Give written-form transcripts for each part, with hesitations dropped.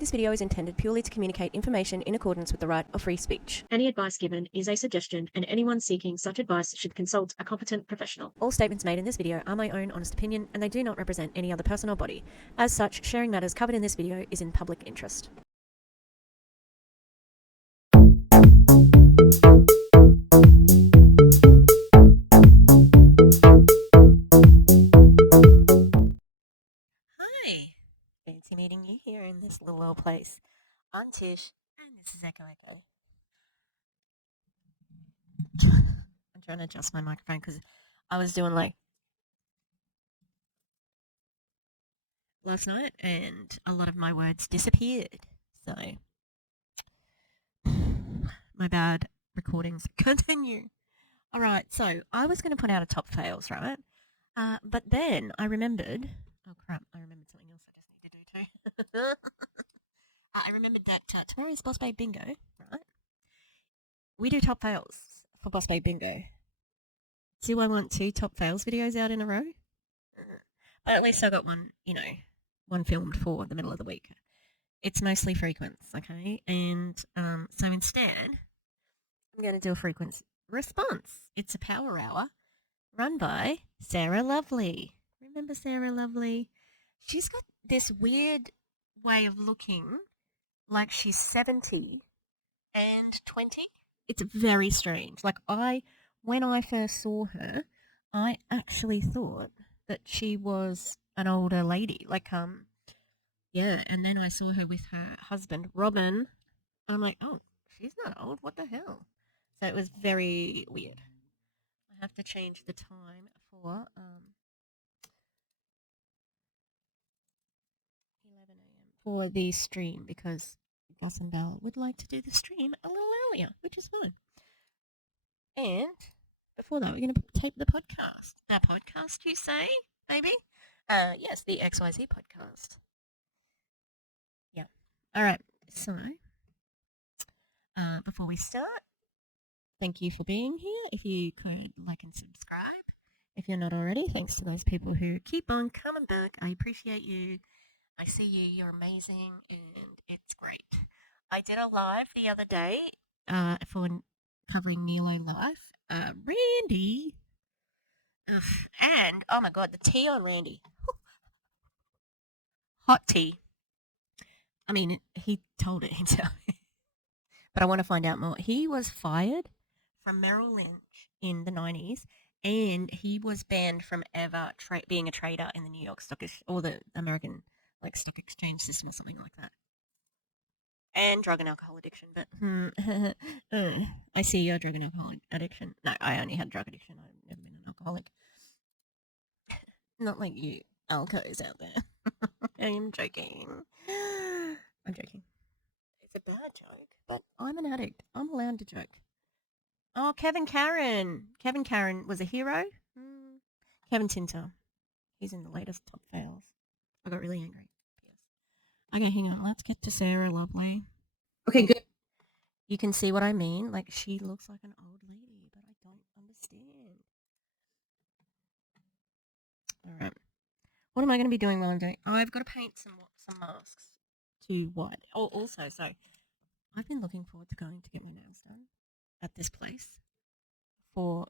This video is intended purely to communicate information in accordance with the right of free speech. Any advice given is a suggestion, and anyone seeking such advice should consult a competent professional. All statements made in this video are my own honest opinion, and they do not represent any other person or body. As such, sharing matters covered in this video is in public interest. Hi! Fancy meeting you here in this little old place. I'm Tish, and this is Echo Echo. I'm trying to adjust my microphone because I was doing like last night and a lot of my words disappeared. So, my bad, recordings continue. Alright, so I was going to put out a top fails, right? But then I remembered, oh crap, I remembered something else I just need to do too. I remembered that tomorrow's Boss Babe Bingo, right? We do top fails for Boss Babe Bingo. Do I want 2 top fails videos out in a row? But at least I got one, one filmed for the middle of the week. It's mostly Frequency, okay? And so instead, I'm going to do a Frequency response. It's a power hour run by Sarah Lovely. Remember Sarah Lovely? She's got this weird way of looking like she's 70 and 20. It's very strange. Like when I first saw her, I actually thought that she was an older lady. Yeah, and then I saw her with her husband, Robin. I'm like, oh, she's not old. What the hell? So it was very weird. I have to change the time for 11 a.m. for the stream because Gus and Belle would like to do the stream a little earlier, which is fine. And before that, we're going to tape the podcast. Our podcast, you say, maybe? Yes, the XYZ podcast. Yeah. All right. So, before we start, thank you for being here. If you could like and subscribe. If you're not already, thanks to those people who keep on coming back. I appreciate you. I see you. You're amazing, and it's great. I did a live the other day for covering Nilo Life. Randy. Ugh. And, oh my god, the tea on Randy. Hot tea. I mean, he told it himself. But I want to find out more. He was fired from Merrill Lynch in the 90s, and he was banned from ever being a trader in the New York or the American stock exchange system or something like that. And drug and alcohol addiction, but I see your drug and alcohol addiction. No, I only had drug addiction. I've never been an alcoholic. Not like you alcos out there. I'm joking. I'm joking. It's a bad joke, but I'm an addict. I'm allowed to joke. Oh, Kevin Karen. Kevin Karen was a hero. Kevin Tinter. He's in the latest top fails. I got really angry. Okay, hang on. Let's get to Sarah Lovely. Okay, good. You can see what I mean. Like, she looks like an old lady, but I don't understand. All right. What am I going to be doing while I'm doing? Oh, I've got to paint some masks to white. Oh, also, so I've been looking forward to going to get my nails done at this place for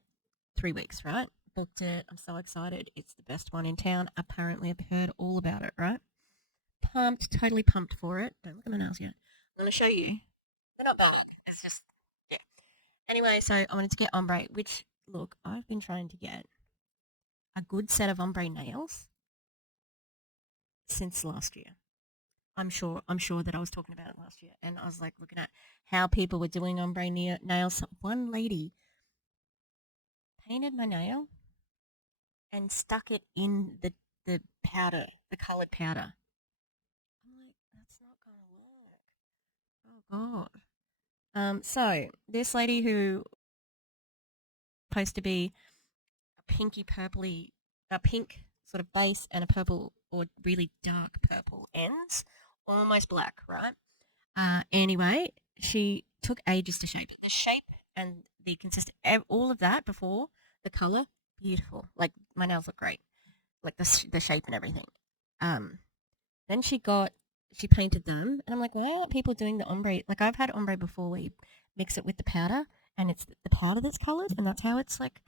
3 weeks, right? Booked it. I'm so excited. It's the best one in town. Apparently, I've heard all about it, right? Pumped, totally pumped for it. Don't look at my nails yet. I'm going to show you. They're not bad. It's just, yeah. Anyway, so I wanted to get ombre, which, look, I've been trying to get a good set of ombre nails since last year. I'm sure that I was talking about it last year, and I was like looking at how people were doing ombre nails. One lady painted my nail and stuck it in the powder, the colored powder. I'm like, that's not gonna work. Oh god. So this lady who supposed to be a pinky purpley, a pink sort of base and a purple or really dark purple ends, almost black, right? Anyway, she took ages to shape it. The shape and the consistent, all of that before the color, beautiful. Like my nails look great, like the shape and everything. Then she she painted them, and I'm like, why aren't people doing the ombre? Like, I've had ombre before where you mix it with the powder, and it's the powder that's coloured, and that's how it's like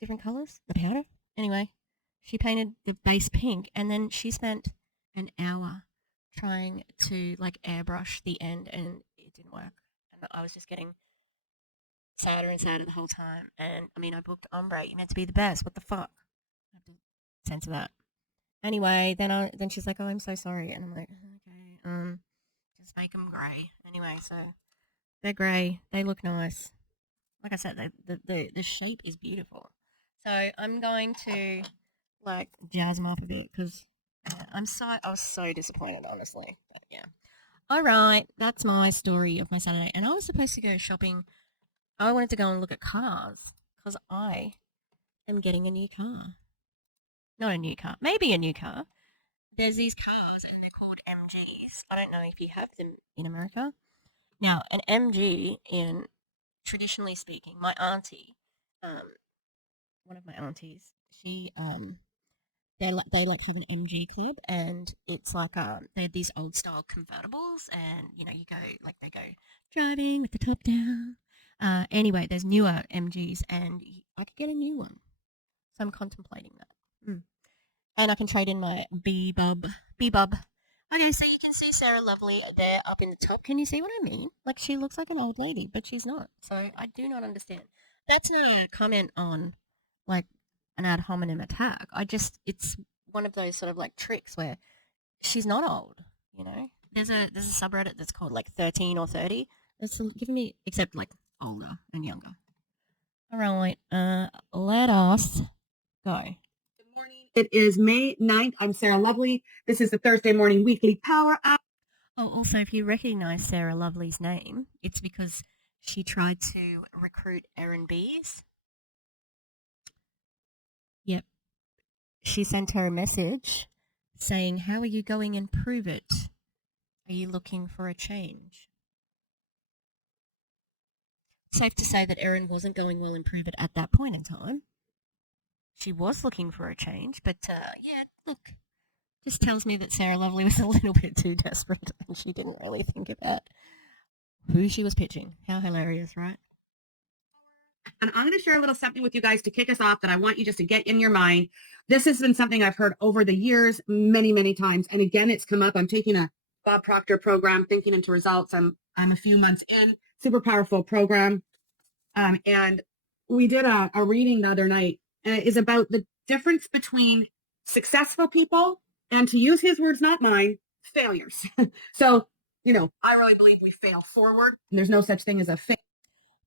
different colours, the powder. Anyway, she painted the base pink, and then she spent an hour trying to like airbrush the end, and it didn't work. And I was just getting sadder and sadder the whole time. And I mean, I booked ombre. You're meant to be the best. What the fuck? I have to censor that. Anyway, then she's like, "Oh, I'm so sorry," and I'm like, "Okay, just make them grey." Anyway, so they're grey. They look nice. Like I said, the shape is beautiful. So I'm going to like jazz them up a bit because I was so disappointed, honestly. But yeah. All right, that's my story of my Saturday, and I was supposed to go shopping. I wanted to go and look at cars because I am getting a new car. Not a new car, maybe a new car. There's these cars, and they're called MGs. I don't know if you have them in America. Now, an MG, in traditionally speaking, my auntie, um, one of my aunties, she they like have an MG club, and it's like they're these old style convertibles, and you know you go like they go driving with the top down. Anyway, there's newer MGs, and I could get a new one, so I'm contemplating that. And I can trade in my B-Bub. B-Bub. Okay, so you can see Sarah Lovely there up in the top. Can you see what I mean? Like, she looks like an old lady, but she's not. So I do not understand. That's not a comment on, like, an ad hominem attack. It's one of those sort of, like, tricks where she's not old, you know? There's a subreddit that's called, like, 13 or 30. It's giving me, except, like, older and younger. All right, let us go. Good morning. It is May 9th. I'm Sarah Lovely. This is the Thursday morning weekly power hour. Oh, also, if you recognize Sarah Lovely's name, it's because she tried to recruit Erin Bees. Yep. She sent her a message saying, "How are you going and prove it? Are you looking for a change?" Safe to say that Erin wasn't going well and prove it at that point in time. She was looking for a change, but yeah, look, just tells me that Sarah Lovely was a little bit too desperate and she didn't really think about who she was pitching. How hilarious, right? And I'm going to share a little something with you guys to kick us off that I want you just to get in your mind. This has been something I've heard over the years many, many times. And again, it's come up. I'm taking a Bob Proctor program, Thinking into Results. I'm a few months in, super powerful program. And we did a reading the other night, and it is about the difference between successful people and, to use his words, not mine, failures. So, I really believe we fail forward, and there's no such thing as a fail.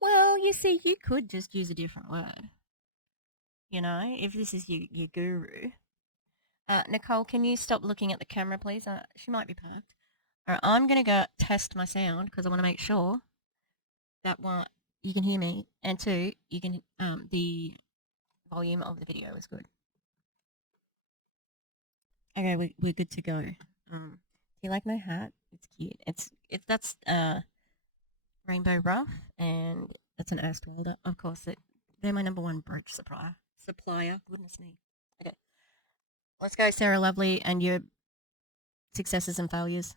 Well, you see, you could just use a different word. You know, if this is your guru. Nicole, can you stop looking at the camera, please? She might be parked. All right, I'm going to go test my sound because I want to make sure that one, you can hear me, and two, you can the volume of the video is good. Okay, we're good to go. Do you like my hat? It's cute. It's that's Rainbow Rough, and that's an Ast Wilder. Of course, they're my number one brooch supplier. Goodness me. Okay, let's go, Sarah Lovely, and your successes and failures.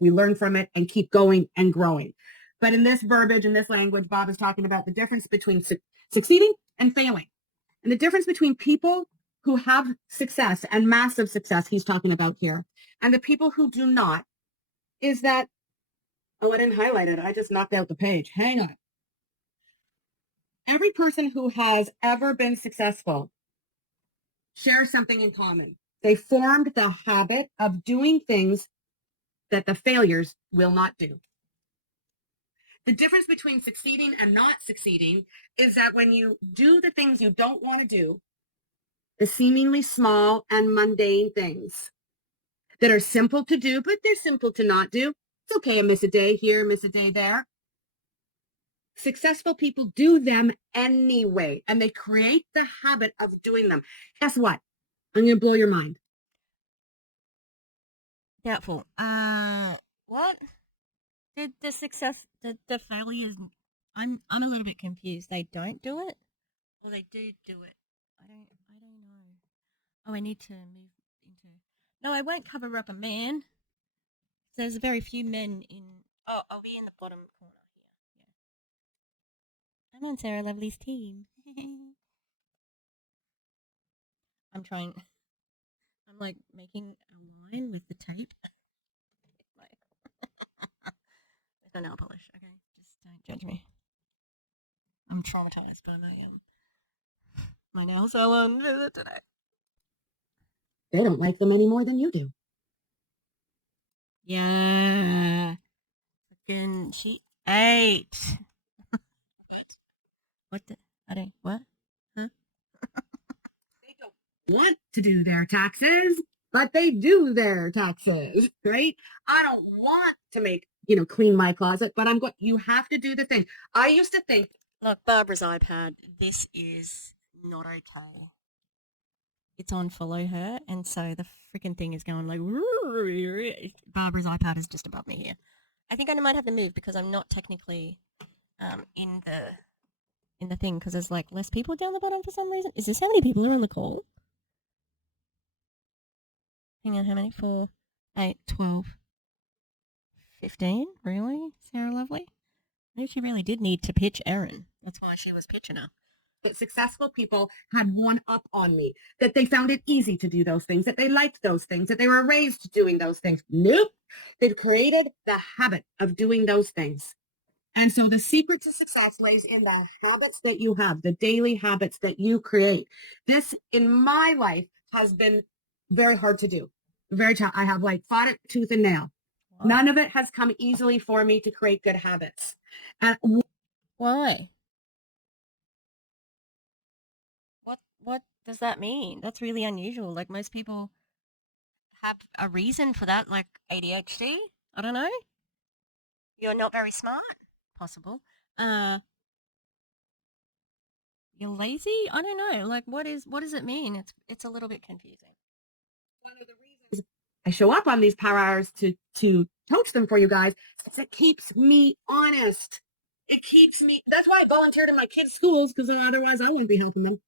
We learn from it and keep going and growing. But in this verbiage, in this language, Bob is talking about the difference between succeeding and failing. And the difference between people who have success and massive success, he's talking about here, and the people who do not, is that, oh, I didn't highlight it. I just knocked out the page. Hang on. Every person who has ever been successful shares something in common. They formed the habit of doing things that the failures will not do. The difference between succeeding and not succeeding is that when you do the things you don't want to do, the seemingly small and mundane things that are simple to do, but they're simple to not do. It's okay to miss a day here, miss a day there. Successful people do them anyway, and they create the habit of doing them. Guess what? I'm going to blow your mind. Doubtful. What? Did the failures? I'm a little bit confused. They don't do it, or they do it. I don't know. Oh, I need to move into. No, I won't cover up a man. there's very few men in. Oh, I'll be in the bottom corner here. Yeah. I'm on Sarah Lovely's team. I'm trying. I'm like making a line with the tape. With a nail polish. Okay, just don't judge me. I'm traumatized by my nail salon today. They don't like them any more than you do. Yeah. Fucking she ate. What? What the? I don't. What? Huh? They don't want to do their taxes, but they do their taxes, right? I don't want to make, clean my closet, but you have to do the thing. I used to think, Look, Barbara's iPad. This is not okay. It's on follow her, and so the freaking thing is going like. Barbara's iPad is just above me here. I think I might have to move because I'm not technically in the thing because there's like less people down the bottom for some reason. Is this how many people are on the call? Hang on, how many? 4, 8, 12, 15? Really? Sarah Lovely? Maybe she really did need to pitch Erin. That's why she was pitching her. that successful people had one up on me, that they found it easy to do those things, that they liked those things, that they were raised doing those things. Nope. They've created the habit of doing those things. And so the secret to success lays in the habits that you have, the daily habits that you create. This in my life has been very hard to do. Very tough. I have fought it tooth and nail. Wow. None of it has come easily for me to create good habits. Why? What does that mean? That's really unusual. Like most people have a reason for that, like ADHD. I don't know. You're not very smart. Possible. You're lazy. I don't know. Like what does it mean? It's a little bit confusing. One of the reasons I show up on these power hours to coach them for you guys is it keeps me honest. It keeps me. That's why I volunteered in my kids' schools because otherwise I wouldn't be helping them.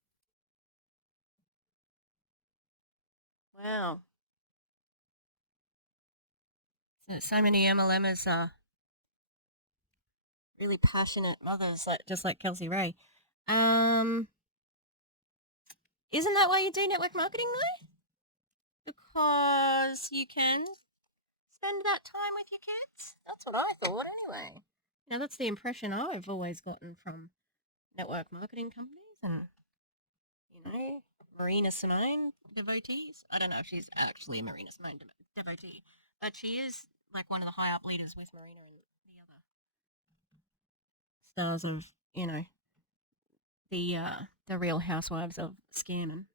Wow. So many MLMers are really passionate mothers, just like Kelsey Ray. Isn't that why you do network marketing though? Because you can spend that time with your kids? That's what I thought anyway. That's the impression I've always gotten from network marketing companies and, Marina Simone devotees. I don't know if she's actually a Marina Simone devotee, but she is like one of the high up leaders with Marina and the other stars of, the Real Housewives of Scamming.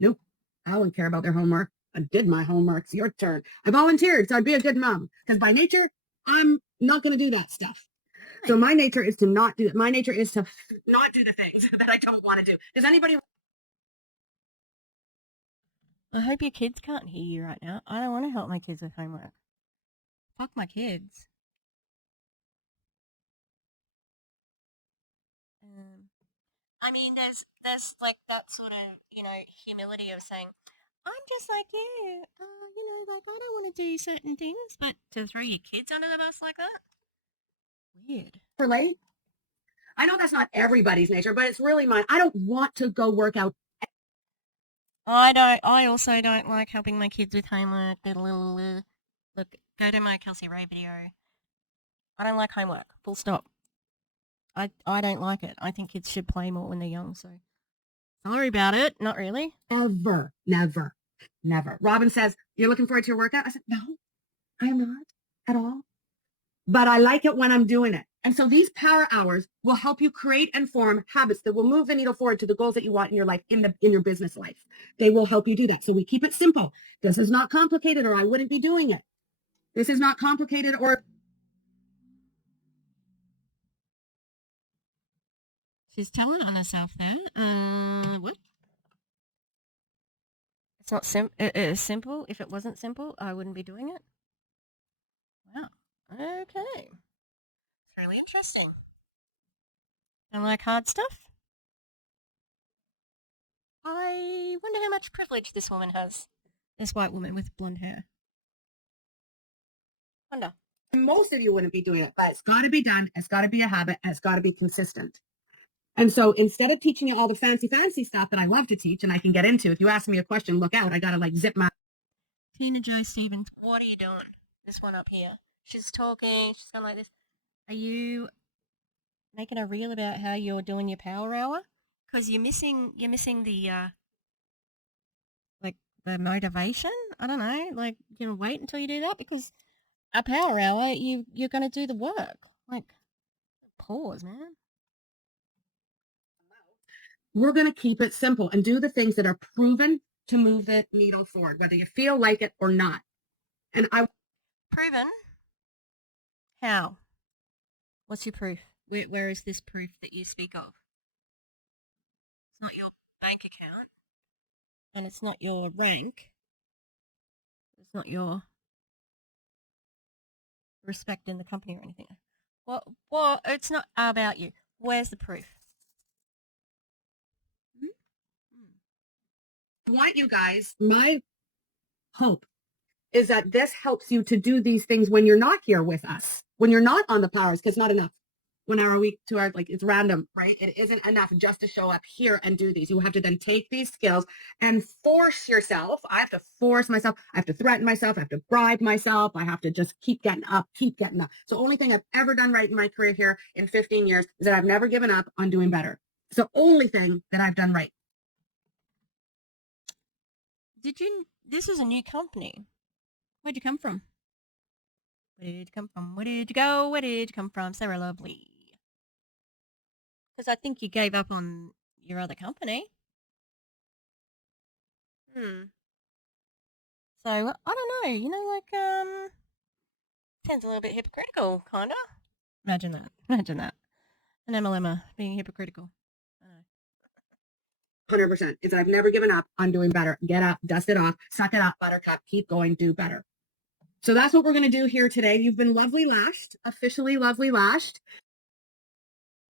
Nope. I wouldn't care about their homework. I did my homework. It's your turn. I volunteered, so I'd be a good mom. Because by nature, I'm not going to do that stuff. Right. So my nature is to not do it. My nature is to not do the things that I don't want to do. Does anybody... I hope your kids can't hear you right now. I don't want to help my kids with homework. Fuck my kids. I mean, there's like that sort of, humility of saying, I'm just like you. Like I don't want to do certain things, but to throw your kids under the bus like that? Weird. Relate? I know that's not everybody's nature, but it's really mine. I don't want to go work out. I also don't like helping my kids with homework. Look, go to my Kelsey Ray video. I don't like homework. Full stop. I don't like it. I think kids should play more when they're young, so sorry about it. Not really. Ever. Never. Never. Robin says, you're looking forward to your workout? I said, no, I am not at all. But I like it when I'm doing it. And so these power hours will help you create and form habits that will move the needle forward to the goals that you want in your life, in your business life. They will help you do that. So we keep it simple. This is not complicated or I wouldn't be doing it. This is not complicated or... She's telling on herself there. What? It's not simple. If it wasn't simple, I wouldn't be doing it. Wow. Okay. It's really interesting. Don't like hard stuff? I wonder how much privilege this woman has. This white woman with blonde hair. Wonder. Most of you wouldn't be doing it, but it's got to be done. It's got to be a habit, and it's got to be consistent. And so instead of teaching you all the fancy stuff that I love to teach and I can get into, if you ask me a question, look out, I got to like zip my... Tina Jo Stevens, what are you doing? This one up here. She's talking. She's going like this. Are you making a reel about how you're doing your power hour? Because you're missing the like the motivation. I don't know. Like you can wait until you do that because a power hour, you're going to do the work. Like pause, man. We're going to keep it simple and do the things that are proven to move the needle forward, whether you feel like it or not. And I... Proven? How? What's your proof? Where is this proof that you speak of? It's not your bank account. And it's not your rank. It's not your respect in the company or anything. Well, it's not about you. Where's the proof? I want you guys, my hope is that this helps you to do these things when you're not here with us, when you're not on the powers, because not enough. 1 hour a week, 2 hours, like it's random, right? It isn't enough just to show up here and do these. You have to then take these skills and force yourself. I have to force myself. I have to threaten myself. I have to bribe myself. I have to just keep getting up, keep getting up. So the only thing I've ever done right in my career here in 15 years is that I've never given up on doing better. It's the only thing that I've done right. This is a new company. Where'd you come from? Where did you come from? Where did you go? Where did you come from? Sarah Lovely. Because I think you gave up on your other company. So, I don't know. Sounds a little bit hypocritical, kind of. Imagine that. An MLMer being hypocritical. I know. 100%. It's I've never given up on doing better. Get up, dust it off, suck it up, buttercup, keep going, do better. So that's what we're going to do here today. You've been lovely lashed, officially lovely lashed.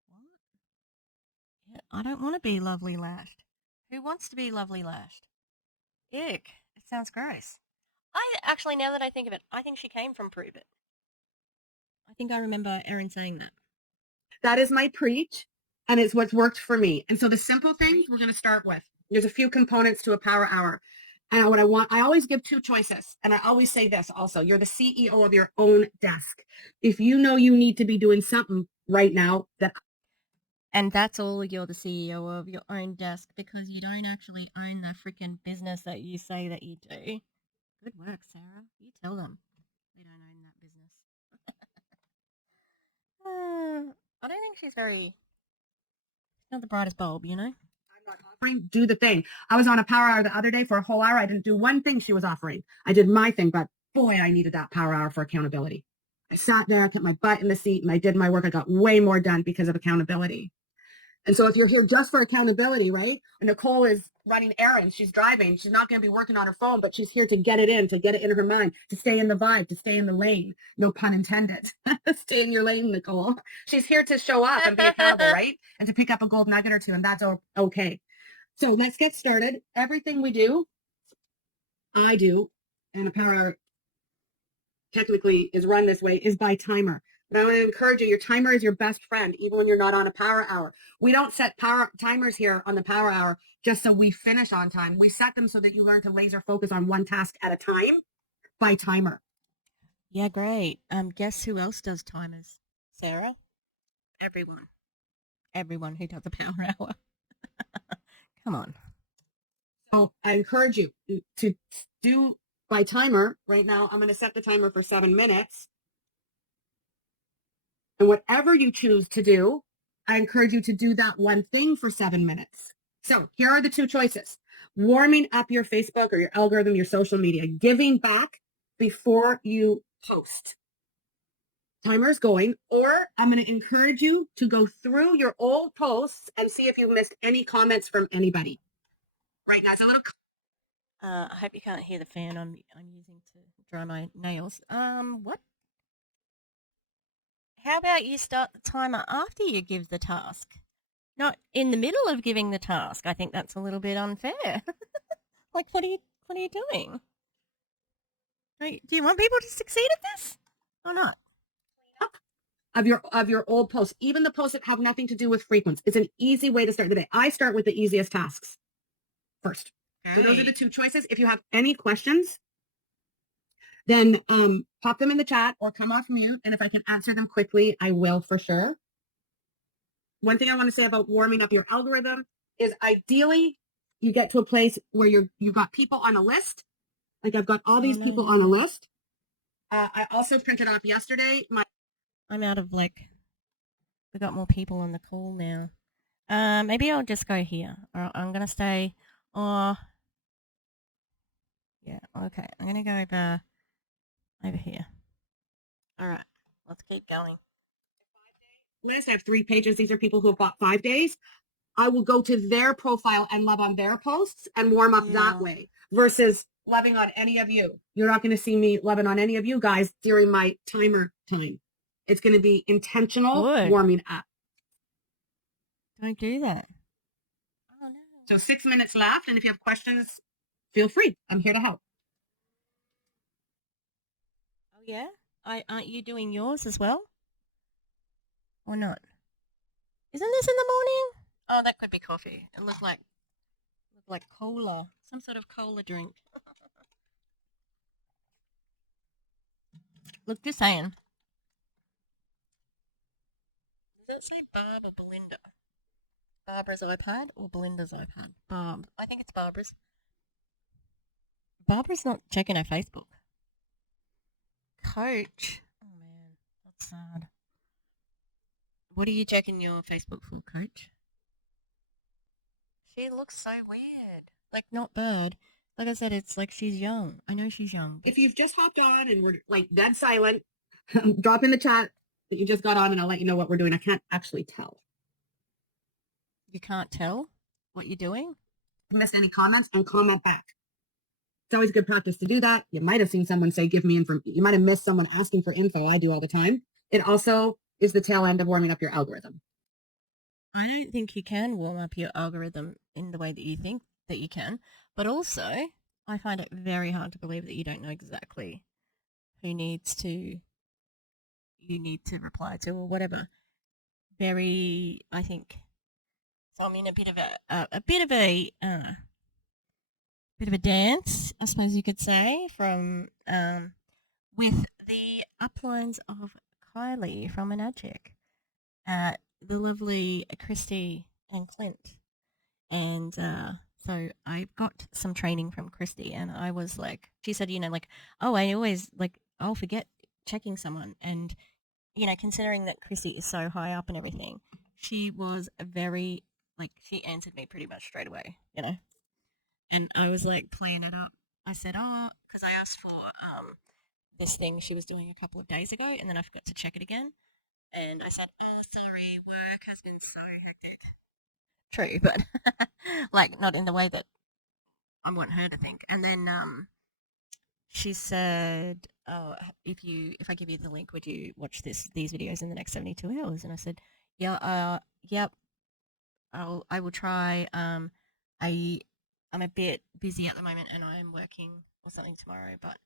What? Yeah, I don't want to be lovely lashed. Who wants to be lovely lashed? Ick. It sounds gross. Actually, now that I think of it, I think she came from Prove It. I think I remember Erin saying that. That is my preach, and it's what's worked for me. And so the simple things we're going to start with. There's a few components to a power hour. And I always give 2 choices. And I always say this also, you're the CEO of your own desk. If you know you need to be doing something right now and that's all, you're the CEO of your own desk because you don't actually own the freaking business that you say that you do. Good work, Sarah. You tell them. We don't own that business. I don't think she's not the brightest bulb, you know? offering, do the thing. I was on a power hour the other day for a whole hour. I didn't do one thing she was offering. I did my thing, but boy, I needed that power hour for accountability. I sat there, I kept my butt in the seat, and I did my work. I got way more done because of accountability. And so if you're here just for accountability, right? And Nicole is running errands. She's driving. She's not going to be working on her phone, but she's here to get it in her mind, to stay in the vibe, to stay in the lane. No pun intended. Stay in your lane, Nicole. She's here to show up and be accountable, right? And to pick up a gold nugget or two, and that's okay. So let's get started. Everything we do, I do, and a power hour technically is run this way, is by timer. But I want to encourage you, your timer is your best friend, even when you're not on a power hour. We don't set timers here on the power hour just so we finish on time. We set them so that you learn to laser focus on one task at a time by timer. Yeah, great. Guess who else does timers? Sarah? Everyone. Everyone who does a power hour. Come on. So I encourage you to do by timer. Right now, I'm going to set the timer for 7 minutes. And whatever you choose to do, I encourage you to do that one thing for 7 minutes. So here are the 2 choices. Warming up your Facebook or your algorithm, your social media, giving back before you post. Timer's going, or I'm going to encourage you to go through your old posts and see if you missed any comments from anybody. Right now, it's a little... I hope you can't hear the fan I'm using to dry my nails. What? How about you start the timer after you give the task? Not in the middle of giving the task. I think that's a little bit unfair. Like, what are you doing? Do you want people to succeed at this? Or not? Of your old posts, even the posts that have nothing to do with frequency. It's an easy way to start the day. I start with the easiest tasks first. So those are the two choices. If you have any questions, then pop them in the chat or come off mute. And if I can answer them quickly, I will for sure. One thing I want to say about warming up your algorithm is ideally you get to a place where you've got people on a list. Like I've got all these people on a list. I also printed off yesterday. I'm out of like, we got more people on the call now. Maybe I'll just go here. Or I'm gonna stay. Or yeah, okay. I'm gonna go over here. All right, let's keep going. List. I have 3 pages. These are people who have bought 5 days. I will go to their profile and love on their posts and warm up that way versus loving on any of you. You're not going to see me loving on any of you guys during my timer time. It's going to be intentional warming up. Don't do that. Oh, no. So 6 minutes left. And if you have questions, feel free. I'm here to help. Oh, yeah? Aren't you doing yours as well? Or not? Isn't this in the morning? Oh, that could be coffee. It looked like cola. Some sort of cola drink. Look, just saying. Does it say Barb or Belinda? Barbara's iPad or Belinda's iPad? Barb. I think it's Barbara's. Barbara's not checking her Facebook. Coach. Oh, man. That's sad. What are you checking your Facebook for, Coach? She looks so weird. Like, not bad. Like I said, it's like she's young. I know she's young. If you've just hopped on and we're like dead silent, drop in the chat that you just got on and I'll let you know what we're doing. I can't actually tell. You can't tell what you're doing? If you missed any comments, and comment back. It's always good practice to do that. You might have seen someone say, give me info. You might have missed someone asking for info. I do all the time. It also is the tail end of warming up your algorithm. I don't think you can warm up your algorithm in the way that you think that you can. But also, I find it very hard to believe that you don't know exactly who you need to reply to or whatever. Very, I think. So I'm in a bit of a dance, I suppose you could say, from with the uplines of Kylie from Enagic, the lovely Christy and Clint, and so I got some training from Christy, and I was like, she said, like, oh, I always I'll forget checking someone, and considering that Christy is so high up and everything, she was very she answered me pretty much straight away, and I was like playing it up. I said, oh, because I asked for this thing she was doing a couple of days ago, and then I forgot to check it again. And I said, oh, sorry, work has been so hectic. True, but not in the way that I want her to think. And then she said, oh, if I give you the link, would you watch these videos in the next 72 hours? And I said, yeah, yep, I will try. I'm a bit busy at the moment, and I'm working or something tomorrow, but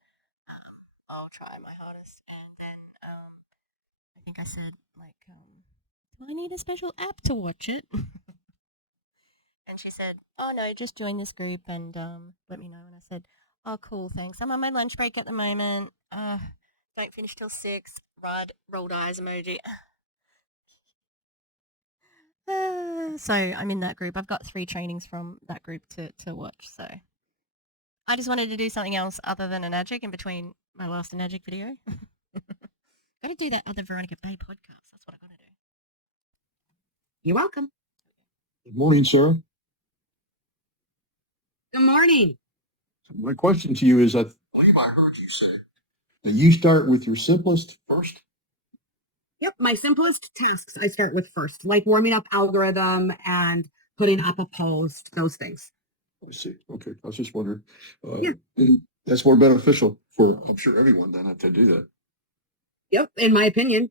I'll try my hardest. And then I think I said do I need a special app to watch it? And she said, oh no, just join this group and let me know. And I said, oh cool, thanks. I'm on my lunch break at the moment. Don't finish till 6. Rolled eyes emoji. So I'm in that group. I've got 3 trainings from that group to watch. So I just wanted to do something else other than Enagic in between my last Enagic video. Got to do that other Veronica Bay podcast. That's what I got to do. You're welcome. Good morning, Sarah. Good morning. So my question to you is, I believe I heard you say that you start with your simplest first. Yep, my simplest tasks I start with first, like warming up algorithm and putting up a post, those things. I see. Okay, I was just wondering. And that's more beneficial for, I'm sure, everyone then to do that. Yep, in my opinion.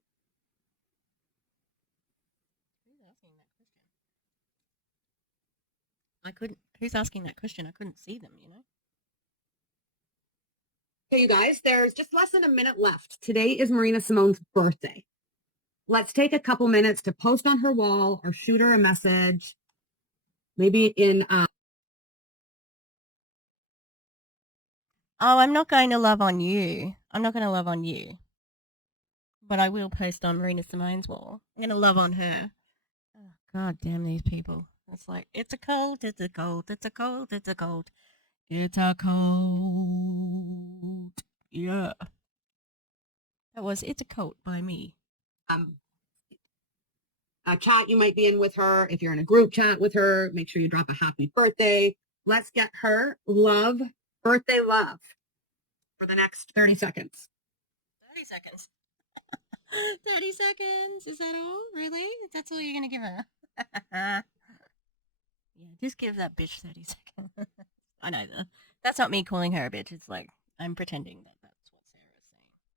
Who's asking that question? I couldn't see them, Okay, you guys, there's just less than a minute left. Today is Marina Simone's birthday. Let's take a couple minutes to post on her wall or shoot her a message. Maybe in Oh, I'm not going to love on you. I'm not going to love on you. But I will post on Marina Simone's wall. I'm going to love on her. Oh, God damn these people. It's like, it's a cold, it's a cold, it's a cold, it's a cold. It's a cold. Yeah. That was It's a Cold by me. a chat you might be in with her. If you're in a group chat with her, make sure you drop a happy birthday. Let's get her birthday love for the next 30 seconds. 30 seconds. 30 seconds? Is that all? Really? That's all you're going to give her? Yeah, just give that bitch 30 seconds. I know that. That's not me calling her a bitch. It's like, I'm pretending that that's what Sarah's saying.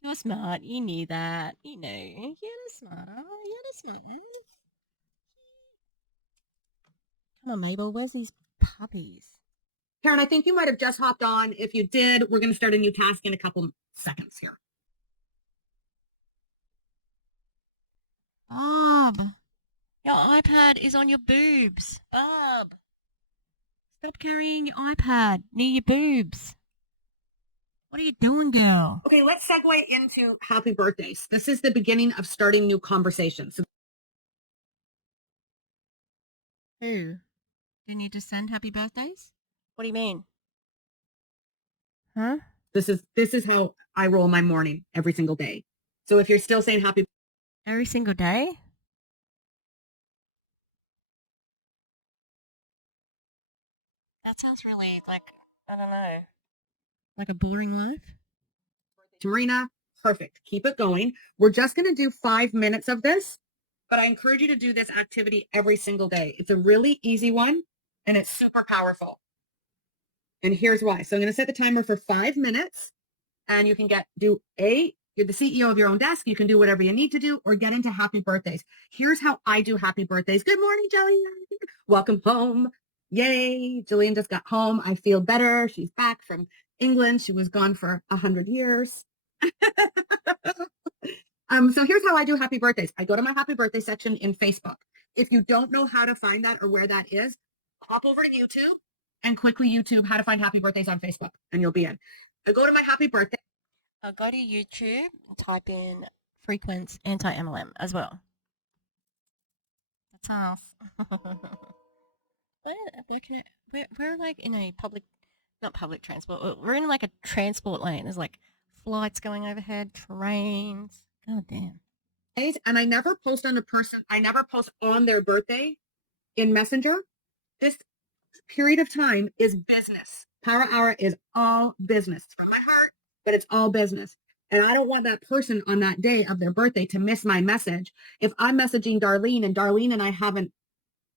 You're smart. You knew that. You know. You're the smarter. You're the smarter. Come on, Mabel. Where's these puppies? Karen, I think you might have just hopped on. If you did, we're going to start a new task in a couple seconds here. Bob, your iPad is on your boobs. Bob, stop carrying your iPad near your boobs. What are you doing, girl? Okay, let's segue into happy birthdays. This is the beginning of starting new conversations. So Who? Do you need to send happy birthdays? What do you mean? Huh? this is how I roll my morning every single day. So if you're still saying happy Every single day? That sounds really like, I don't know. Like a boring life? to Marina, perfect. Keep it going. We're just going to do 5 minutes of this, but I encourage you to do this activity every single day. It's a really easy one and it's super powerful. And here's why. So I'm going to set the timer for 5 minutes and you can you're the CEO of your own desk. You can do whatever you need to do or get into happy birthdays. Here's how I do happy birthdays. Good morning, Jillian. Welcome home. Yay. Jillian just got home. I feel better. She's back from England. She was gone for 100 years. So here's how I do happy birthdays. I go to my happy birthday section in Facebook. If you don't know how to find that or where that is, hop over to YouTube and quickly YouTube how to find happy birthdays on Facebook and you'll be in. I go to my happy birthday. I'll go to YouTube and type in Frequence anti-MLM as well. That's us. We're like in a not public transport. We're in like a transport lane. There's like flights going overhead, trains. God damn. And I never post on their birthday in Messenger. This period of time is business. Power Hour is all business. It's from my heart, but it's all business. And I don't want that person on that day of their birthday to miss my message. If I'm messaging Darlene and I haven't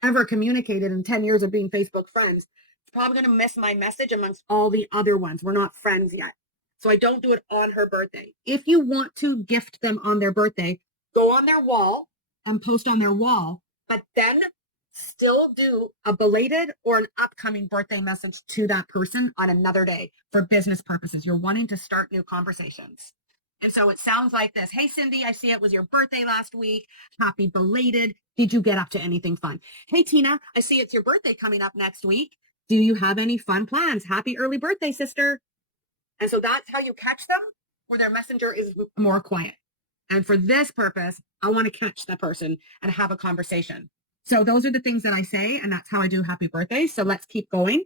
ever communicated in 10 years of being Facebook friends, it's probably going to miss my message amongst all the other ones. We're not friends yet. So I don't do it on her birthday. If you want to gift them on their birthday, go on their wall and post on their wall, but then still do a belated or an upcoming birthday message to that person on another day for business purposes. You're wanting to start new conversations. And so it sounds like this. Hey, Cindy, I see it was your birthday last week. Happy belated. Did you get up to anything fun? Hey, Tina, I see it's your birthday coming up next week. Do you have any fun plans? Happy early birthday, sister. And so that's how you catch them, where their messenger is more quiet. And for this purpose, I want to catch the person and have a conversation. So those are the things that I say, and that's how I do happy birthday. So let's keep going.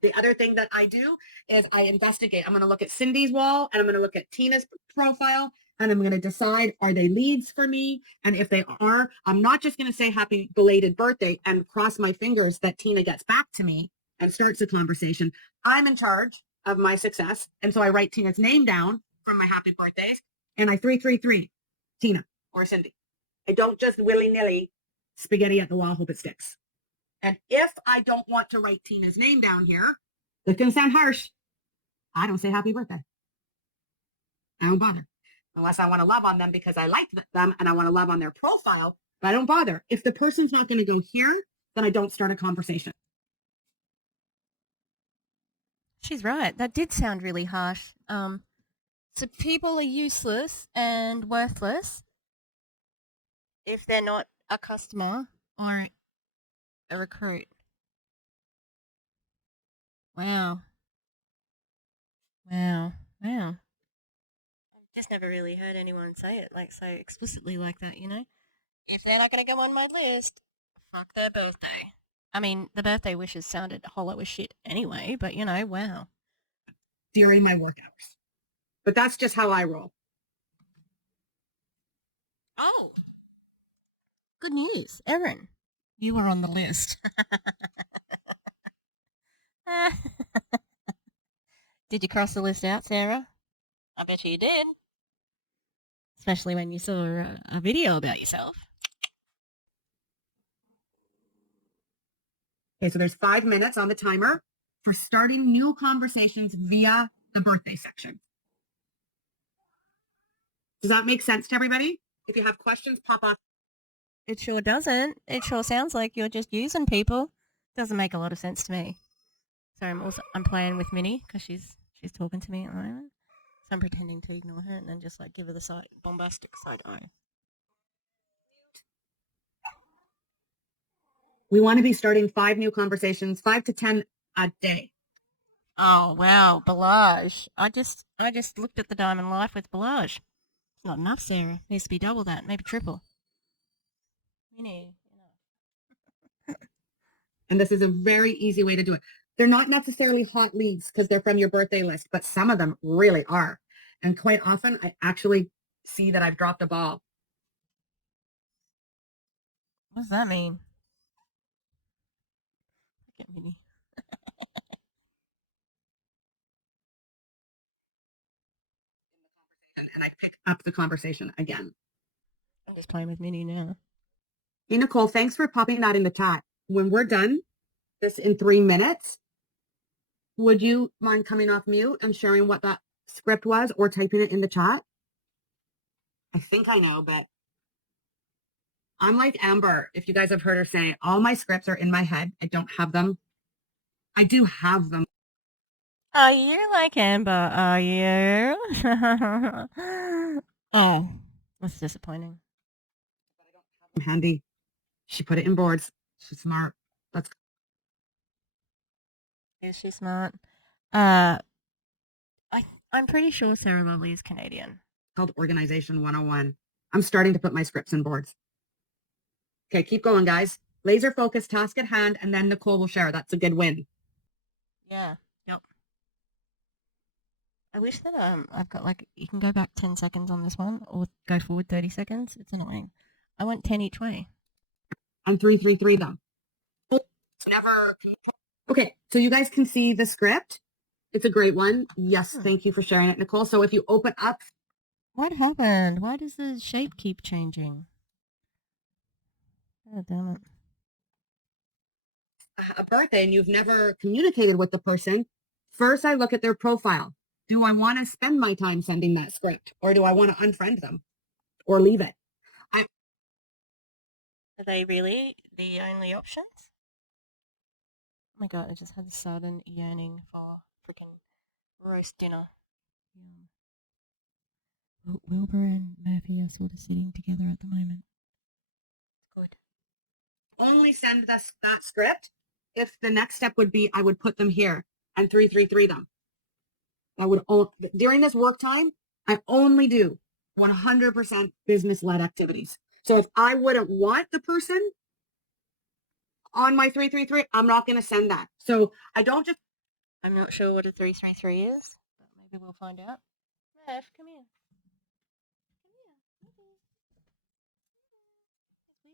The other thing that I do is I investigate. I'm going to look at Cindy's wall and I'm going to look at Tina's profile and I'm going to decide, are they leads for me? And if they are, I'm not just going to say happy belated birthday and cross my fingers that Tina gets back to me and starts a conversation. I'm in charge of my success. And so I write Tina's name down from my happy birthdays and I 333 Tina or Cindy. I don't just willy-nilly spaghetti at the wall, hope it sticks. And if I don't want to write Tina's name down here, that's going to sound harsh. I don't say happy birthday. I don't bother. Unless I want to love on them because I like them and I want to love on their profile, but I don't bother. If the person's not going to go here, then I don't start a conversation. She's right. That did sound really harsh. So people are useless and worthless if they're not a customer or a recruit. Wow. Wow. Wow. I've just never really heard anyone say it like so explicitly like that, you know? If they're not going to go on my list, fuck their birthday. I mean, the birthday wishes sounded hollow as shit anyway, but you know, wow. During my work hours. But that's just how I roll. Oh, good news, Erin. You were on the list. Did you cross the list out, Sarah? I bet you did. Especially when you saw a video about yourself. Okay, so there's 5 minutes on the timer for starting new conversations via the birthday section. Does that make sense to everybody? If you have questions, pop off. It sure doesn't. It sure sounds like you're just using people. Doesn't make a lot of sense to me. Sorry, I'm playing with Minnie because she's talking to me at the moment. So I'm pretending to ignore her and then just like give her the bombastic side eye. We want to be starting 5 new conversations, 5 to 10 a day. Oh wow, Balaj. I just looked at the Diamond Life with Balaj. It's not enough, Sarah. Needs to be double that, maybe triple. Minnie, And this is a very easy way to do it. They're not necessarily hot leads because they're from your birthday list, but some of them really are. And quite often I actually see that I've dropped a ball. what does that mean? Look at Minnie. And I pick up the conversation again. I'm just playing with Minnie now. Hey, Nicole, thanks for popping that in the chat. When we're done, this in 3 minutes, would you mind coming off mute and sharing what that script was or typing it in the chat? I think I know, but I'm like Amber. If you guys have heard her saying, all my scripts are in my head. I don't have them. I do have them. Are you like Amber? Are you? Oh, that's disappointing. I'm handy. She put it in boards. She's smart. Let's go. Is she smart? I'm pretty sure Sarah Lovely is Canadian. Called Organization 101. I'm starting to put my scripts in boards. Okay, keep going, guys. Laser focus, task at hand, and then Nicole will share. That's a good win. Yeah. Yep. I wish that I've got like you can go back 10 seconds on this one or go forward 30 seconds. It's annoying. I want 10 each way. And 333 them. It's never. Okay, so you guys can see the script. It's a great one. Yes, thank you for sharing it, Nicole. So if you open up. What happened? Why does the shape keep changing? Oh, damn it. A birthday and you've never communicated with the person, first I look at their profile. Do I want to spend my time sending that script or do I want to unfriend them or leave it? Are they really the only options? Oh my god, I just had a sudden yearning for freaking roast dinner. Yeah. Wilbur and Murphy are sort of sitting together at the moment. It's good. Only send that script if the next step would be I would put them here and 333 them. I would during this work time, I only do 100% business-led activities. So if I wouldn't want the person on my 333, I'm not going to send that. So I don't just. I'm not sure what a 333 is, but maybe we'll find out. Murph, come here. Come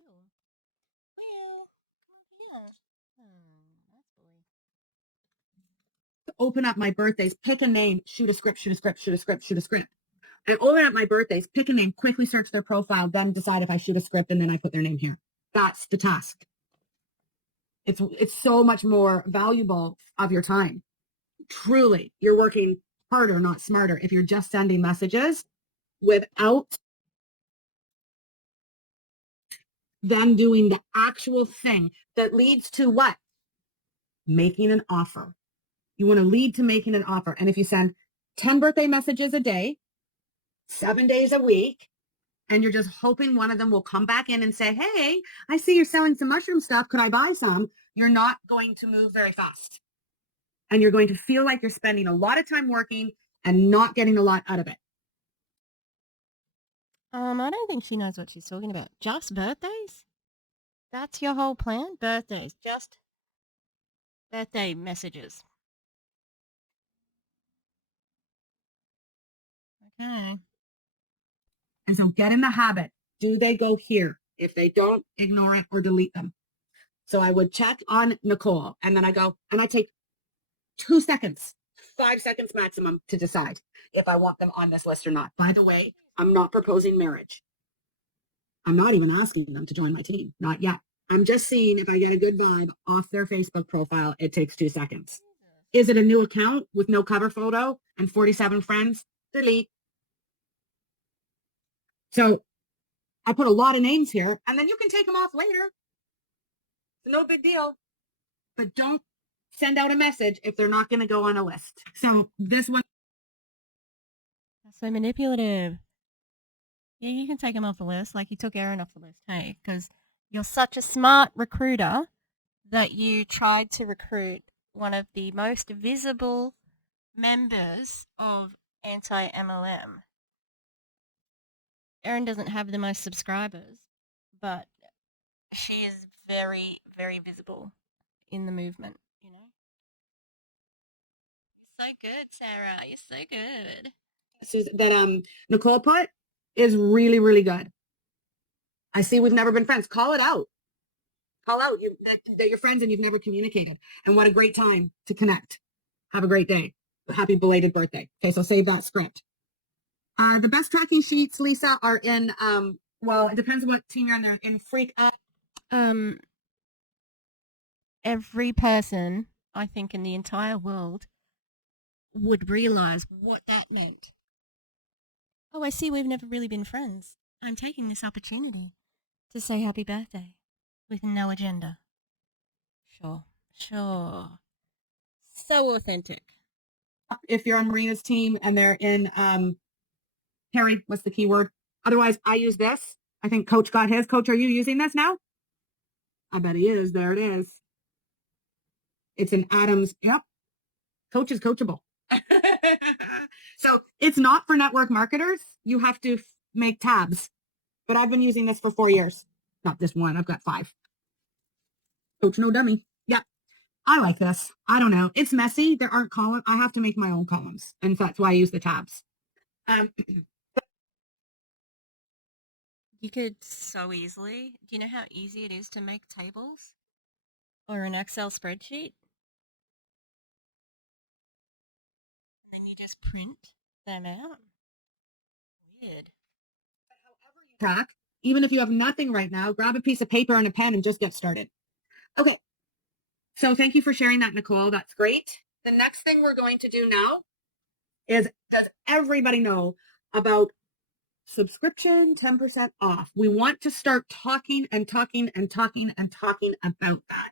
here. Will. Come over here. Nice boy. Open up my birthdays, pick a name, shoot a script, shoot a script, shoot a script, shoot a script. I open up my birthdays, pick a name, quickly search their profile, then decide if I shoot a script and then I put their name here. That's the task. It's so much more valuable of your time. Truly, you're working harder, not smarter. If you're just sending messages without them doing the actual thing that leads to what? Making an offer. You want to lead to making an offer. And if you send 10 birthday messages a day, 7 days a week, and you're just hoping one of them will come back in and say, hey, I see you're selling some mushroom stuff. Could I buy some? You're not going to move very fast. And you're going to feel like you're spending a lot of time working and not getting a lot out of it. I don't think she knows what she's talking about. Just birthdays? That's your whole plan? Birthdays. Just birthday messages. Okay. And so get in the habit. Do they go here? If they don't, ignore it or delete them. So I would check on Nicole and then I go and I take 2 seconds, 5 seconds maximum to decide if I want them on this list or not. By the way, I'm not proposing marriage. I'm not even asking them to join my team. Not yet. I'm just seeing if I get a good vibe off their Facebook profile. It takes 2 seconds. Is it a new account with no cover photo and 47 friends? Delete. So I put a lot of names here and then you can take them off later. It's no big deal. But don't send out a message if they're not going to go on a list. So this one. That's so manipulative. Yeah, you can take him off the list like you took Erin off the list, hey, because you're such a smart recruiter that you tried to recruit one of the most visible members of anti-MLM. Erin doesn't have the most subscribers, but she is very, very visible in the movement, you know? You're so good, Sarah. You're so good. That Nicole put is really, really good. I see we've never been friends. Call it out. Call out that you're friends and you've never communicated. And what a great time to connect. Have a great day. Happy belated birthday. Okay, so save that script. The best tracking sheets, Lisa, are in, well, it depends on what team you're in. They're in Freak Up. Every person, I think, in the entire world would realize what that meant. Oh, I see we've never really been friends. I'm taking this opportunity to say happy birthday with no agenda. Sure. So authentic. If you're on Marina's team and they're in, Harry, what's the keyword? Otherwise, I use this. I think Coach got his. Coach, are you using this now? I bet he is. There it is. It's an Adams. Yep. Coach is coachable. So it's not for network marketers. You have to make tabs. But I've been using this for 4 years. Not this one. I've got 5. Coach no dummy. Yep. I like this. I don't know. It's messy. There aren't columns. I have to make my own columns. And that's why I use the tabs. You could so easily. Do you know how easy it is to make tables? Or an Excel spreadsheet? And then you just print them out. Weird. Track. Even if you have nothing right now, grab a piece of paper and a pen and just get started. Okay. So thank you for sharing that, Nicole. That's great. The next thing we're going to do now is, does everybody know about subscription 10% off? We want to start talking about that.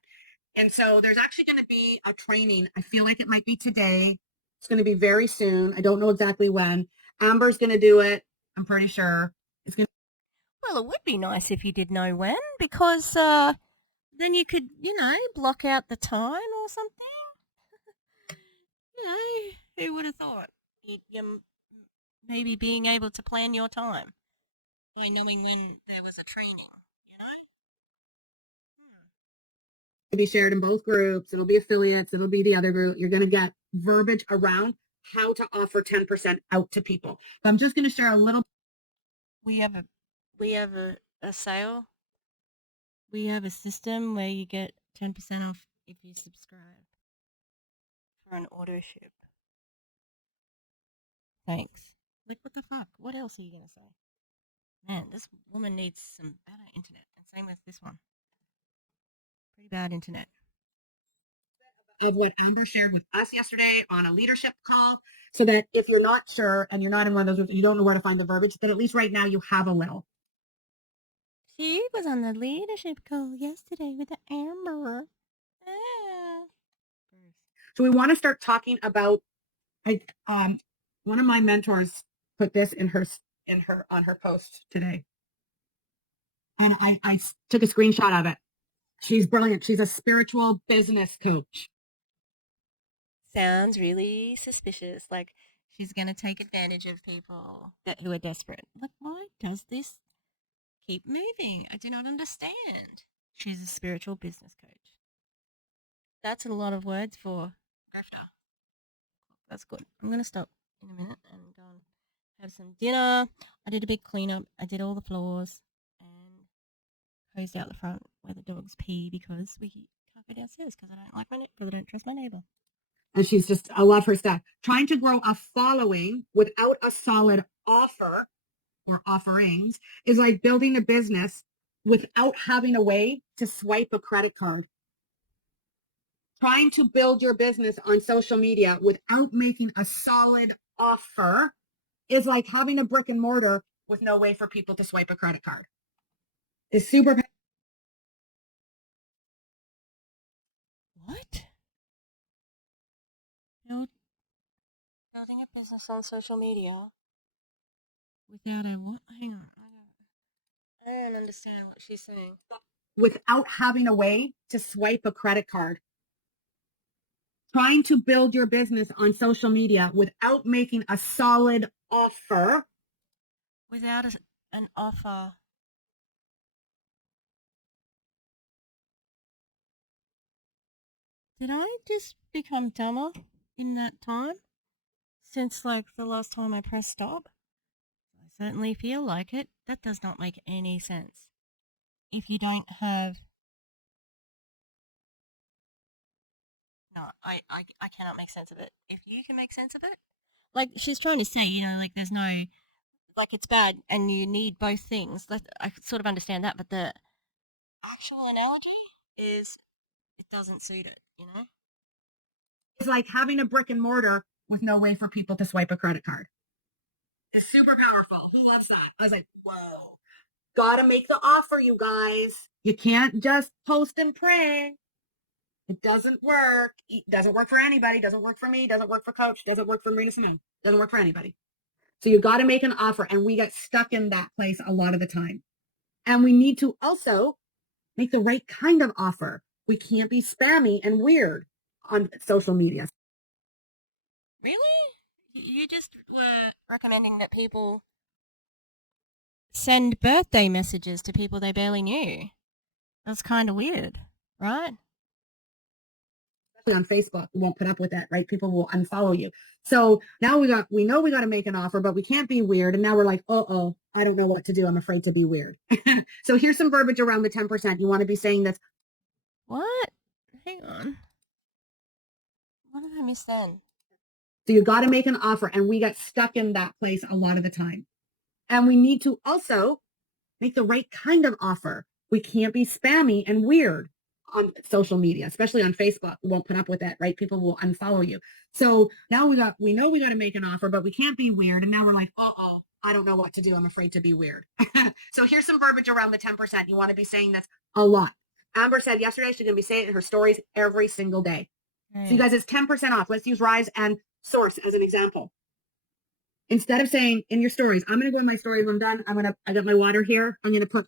And so there's actually going to be a training. I feel like it might be today. It's going to be very soon. I don't know exactly when. Amber's going to do it. I'm pretty sure. It's going to. Well, it would be nice if you did know when, because then you could, block out the time or something. Who would have thought? You maybe being able to plan your time by knowing when there was a training, be shared in both groups. It'll be affiliates. It'll be the other group. You're going to get verbiage around how to offer 10% out to people. But I'm just going to share a little. We have a sale. We have a system where you get 10% off if you subscribe for an auto ship. Thanks. Like, what the fuck? What else are you going to say? Man, this woman needs some better internet. And same with this one. Pretty bad internet. Of what Amber shared with us yesterday on a leadership call, so that if you're not sure and you're not in one of those, you don't know where to find the verbiage, but at least right now you have a little. She was on the leadership call yesterday with Amber. Ah. So we want to start talking about, one of my mentors put this on her post today. And I took a screenshot of it. She's brilliant. She's a spiritual business coach. Sounds really suspicious. Like she's going to take advantage of people who are desperate. Like, why does this keep moving? I do not understand. She's a spiritual business coach. That's a lot of words for grifter. That's good. I'm going to stop in a minute and go and have some dinner. I did a big cleanup. I did all the floors and hosed out the front where the dogs pee because we can't go downstairs because I don't trust my neighbor. And she's just, I love her stuff. Trying to grow a following without a solid offer or offerings is like building a business without having a way to swipe a credit card. Trying to build your business on social media without making a solid offer is like having a brick and mortar with no way for people to swipe a credit card. It's super. What? Building a business on social media without a what? Hang on. I don't understand what she's saying. Without having a way to swipe a credit card. Trying to build your business on social media without making a solid offer. Without an offer. Did I just become dumber in that time? Since, like, the last time I pressed stop? I certainly feel like it. That does not make any sense. If you don't have... No, I cannot make sense of it. If you can make sense of it? Like, she's trying to say, like, there's no... Like, it's bad and you need both things. I sort of understand that, but the actual analogy is it doesn't suit it, It's like having a brick and mortar with no way for people to swipe a credit card. It's super powerful. Who loves that? I was like, whoa. Gotta make the offer, you guys. You can't just post and pray. It doesn't work. It doesn't work for anybody. Doesn't work for me. Doesn't work for Coach. Doesn't work for Marina Simone. Doesn't work for anybody. So you got to make an offer. And we get stuck in that place a lot of the time. And we need to also make the right kind of offer. We can't be spammy and weird on social media. Really? You just were recommending that people send birthday messages to people they barely knew. That's kind of weird, right? Especially on Facebook, we won't put up with that, right? People will unfollow you. So now we know we got to make an offer, but we can't be weird. And now we're like, I don't know what to do. I'm afraid to be weird. So here's some verbiage around the 10%. You want to be saying this. What? Hang on. What did I miss then? So you got to make an offer, and we get stuck in that place a lot of the time. And we need to also make the right kind of offer. We can't be spammy and weird on social media, especially on Facebook. We won't put up with that, right? People will unfollow you. So now we know we got to make an offer, but we can't be weird. And now we're like, I don't know what to do. I'm afraid to be weird. So here's some verbiage around the 10%. You want to be saying this a lot. Amber said yesterday she's going to be saying it in her stories every single day. So you guys, it's 10% off. Let's use Rise and Source as an example. Instead of saying in your stories, I'm going to go in my story when I'm done. I got my water here. I'm going to put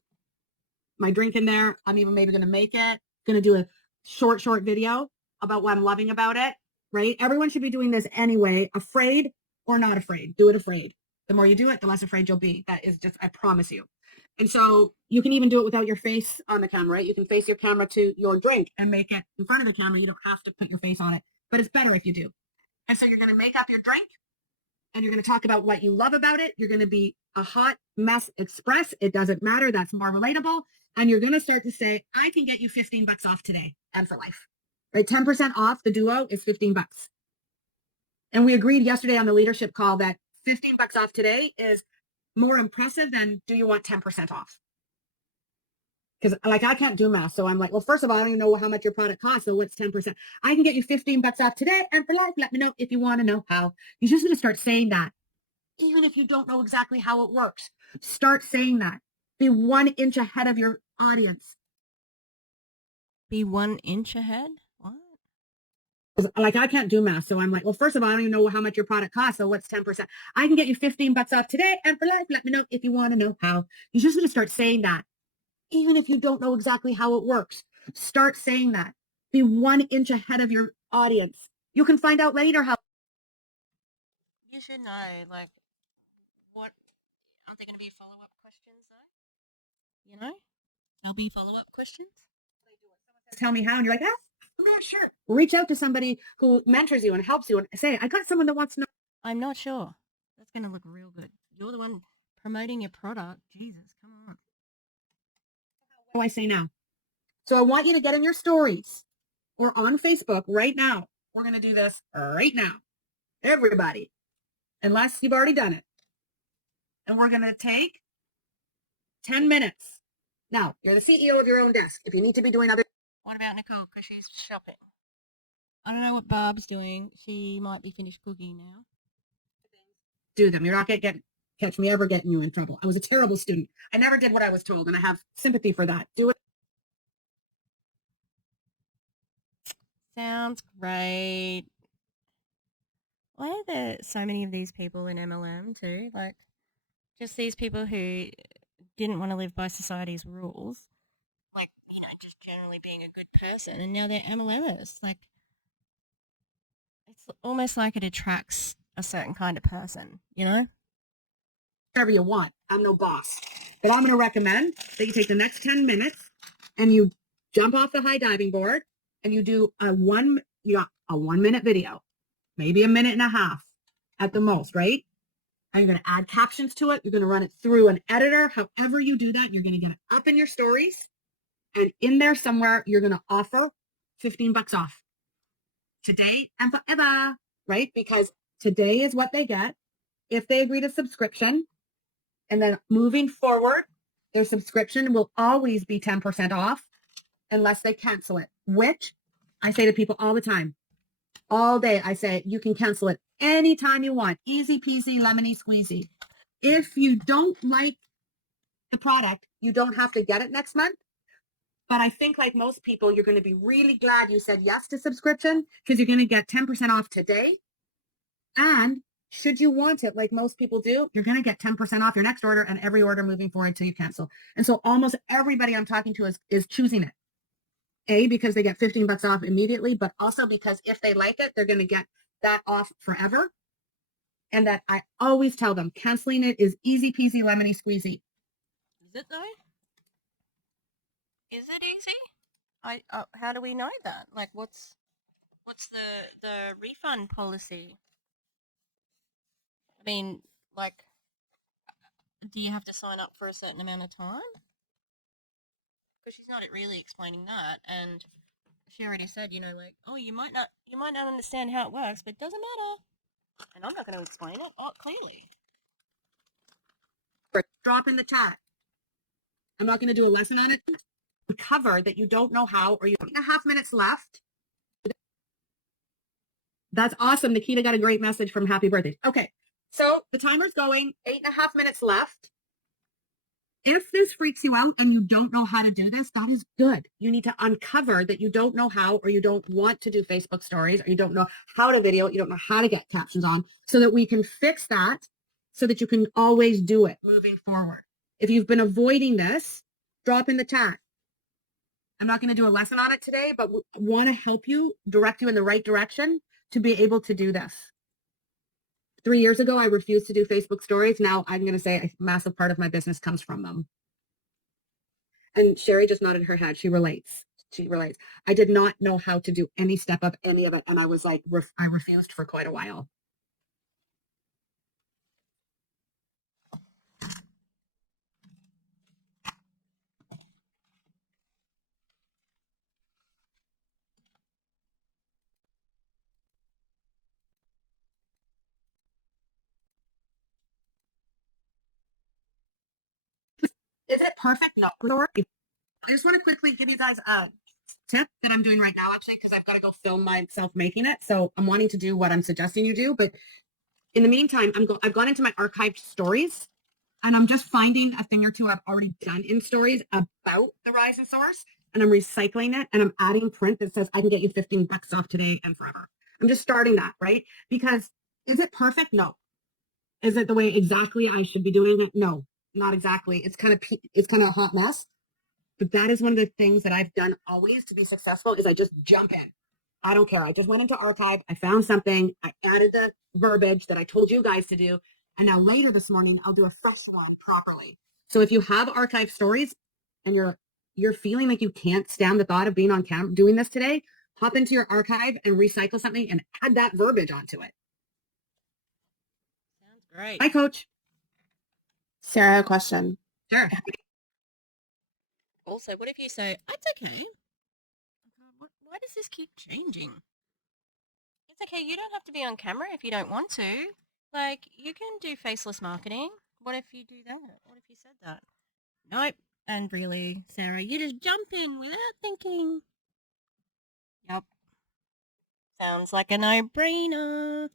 my drink in there. I'm even maybe going to make it. Going to do a short video about what I'm loving about it, right? Everyone should be doing this anyway, afraid or not afraid. Do it afraid. The more you do it, the less afraid you'll be. That is just, I promise you. And so you can even do it without your face on the camera, right? You can face your camera to your drink and make it in front of the camera. You don't have to put your face on it, but it's better if you do. And so you're going to make up your drink and you're going to talk about what you love about it. You're going to be a hot mess express. It doesn't matter. That's more relatable. And you're going to start to say, I can get you $15 off today and for life. Right? 10% off the duo is $15. And we agreed yesterday on the leadership call that $15 off today is more impressive than do you want 10% off? Because like I can't do math. So I'm like, well, first of all, I don't even know how much your product costs. So what's 10%? I can get you $15 off today and for life. Let me know if you want to know how. You're just going to start saying that. Even if you don't know exactly how it works, start saying that. Be 1 inch ahead of your audience. Be 1 inch ahead? What? Like I can't do math. So I'm like, well, first of all, I don't even know how much your product costs. So what's 10%? I can get you $15 off today and for life. Let me know if you want to know how. You just going to start saying that. Even if you don't know exactly how it works, start saying that. Be 1 inch ahead of your audience. You can find out later how. You should know, like, what aren't there going to be follow-up questions though? You know, there'll be follow-up questions. Tell me how, and you're like, I'm not sure. Reach out to somebody who mentors you and helps you, and say, I got someone that wants to know. I'm not sure. That's going to look real good. You're the one promoting your product. Jesus, come on. What do I say now? So I want you to get in your stories or on Facebook right now. We're going to do this right now. Everybody, unless you've already done it. And we're going to take 10 minutes. Now, you're the CEO of your own desk. If you need to be doing other. What about Nicole? Because she's shopping. I don't know what Barb's doing. She might be finished cooking now. Do them. You're not going to catch me ever getting you in trouble. I was a terrible student. I never did what I was told, and I have sympathy for that. Do it. Sounds great. Why are there so many of these people in MLM too? Like, just these people who didn't want to live by society's rules. Like, just generally being a good person. And now they're MLMers. Like, it's almost like it attracts a certain kind of person, you know? Whatever you want. I'm no boss. But I'm going to recommend that you take the next 10 minutes and you jump off the high diving board and you do a 1 minute video, maybe a minute and a half at the most, right? And you're going to add captions to it. You're going to run it through an editor. However you do that, you're going to get it up in your stories. And in there somewhere, you're going to offer $15 off today and forever, right? Because today is what they get if they agree to subscription. And then moving forward, their subscription will always be 10% off unless they cancel it, which I say to people all the time, all day. I say, you can cancel it anytime you want. Easy peasy, lemony squeezy. If you don't like the product, you don't have to get it next month. But I think like most people, you're going to be really glad you said yes to subscription because you're going to get 10% off today. And should you want it, like most people do, you're going to get 10% off your next order and every order moving forward until you cancel. And so almost everybody I'm talking to is choosing it. A, because they get $15 off immediately, but also because if they like it, they're going to get that off forever. And that I always tell them, canceling it is easy peasy, lemony squeezy. Is it though? Is it easy? How do we know that? Like, what's the refund policy? I mean, like, do you have to sign up for a certain amount of time? Because she's not really explaining that, and she already said, like, oh, you might not understand how it works, but it doesn't matter. And I'm not going to explain it. Oh, clearly. Drop in the chat. I'm not going to do a lesson on it. Cover that you don't know how, or you have 8.5 minutes left. That's awesome. Nikita got a great message from Happy Birthday. Okay, so the timer's going, 8.5 minutes left. If this freaks you out and you don't know how to do this, that is good. You need to uncover that you don't know how, or you don't want to do Facebook stories, or you don't know how to video, you don't know how to get captions on, so that we can fix that so that you can always do it moving forward. If you've been avoiding this, drop in the chat. I'm not going to do a lesson on it today, but want to help you, direct you in the right direction to be able to do this. 3 years ago, I refused to do Facebook stories. Now I'm going to say a massive part of my business comes from them. And Sherry just nodded her head. She relates. She relates. I did not know how to do any step up, any of it. And I was like, I refused for quite a while. Is it perfect? No. I just want to quickly give you guys a tip that I'm doing right now, actually, because I've got to go film myself making it. So I'm wanting to do what I'm suggesting you do. But in the meantime, I've gone into my archived stories, and I'm just finding a thing or two I've already done in stories about the Rise and Source. and I'm recycling it and I'm adding print that says I can get you $15 off today and forever. I'm just starting that, right? Because is it perfect? No. Is it the way exactly I should be doing it? No, not exactly. It's kind of a hot mess. But that is one of the things that I've done always to be successful is I just jump in. I don't care. I just went into archive. I found something. I added the verbiage that I told you guys to do. And now later this morning, I'll do a fresh one properly. So if you have archive stories and you're feeling like you can't stand the thought of being on camera doing this today, hop into your archive and recycle something and add that verbiage onto it. Sounds great. Hi, Coach. Sarah, I have a question. Sure. Also, what if you say, it's okay. Why does this keep changing? It's okay, you don't have to be on camera if you don't want to. Like, you can do faceless marketing. What if you do that? What if you said that? Nope. And really, Sarah, you just jump in without thinking. Yep. Sounds like a no-brainer.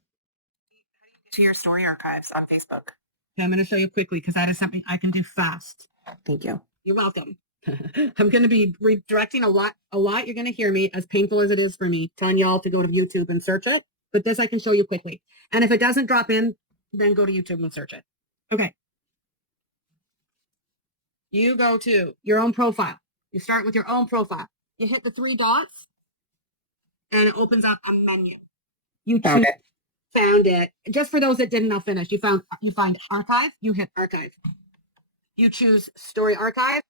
To your story archives on Facebook. Okay, I'm going to show you quickly because that is something I can do fast. Thank you. You're welcome. I'm going to be redirecting a lot. You're going to hear me, as painful as it is for me, telling y'all to go to YouTube and search it. But this I can show you quickly. And if it doesn't drop in, then go to YouTube and search it. Okay. You go to your own profile. You start with your own profile. You hit the 3 dots and it opens up a menu. You Found it. Found it. Just for those that didn't now finish, you find archive, you hit archive. You choose story archive.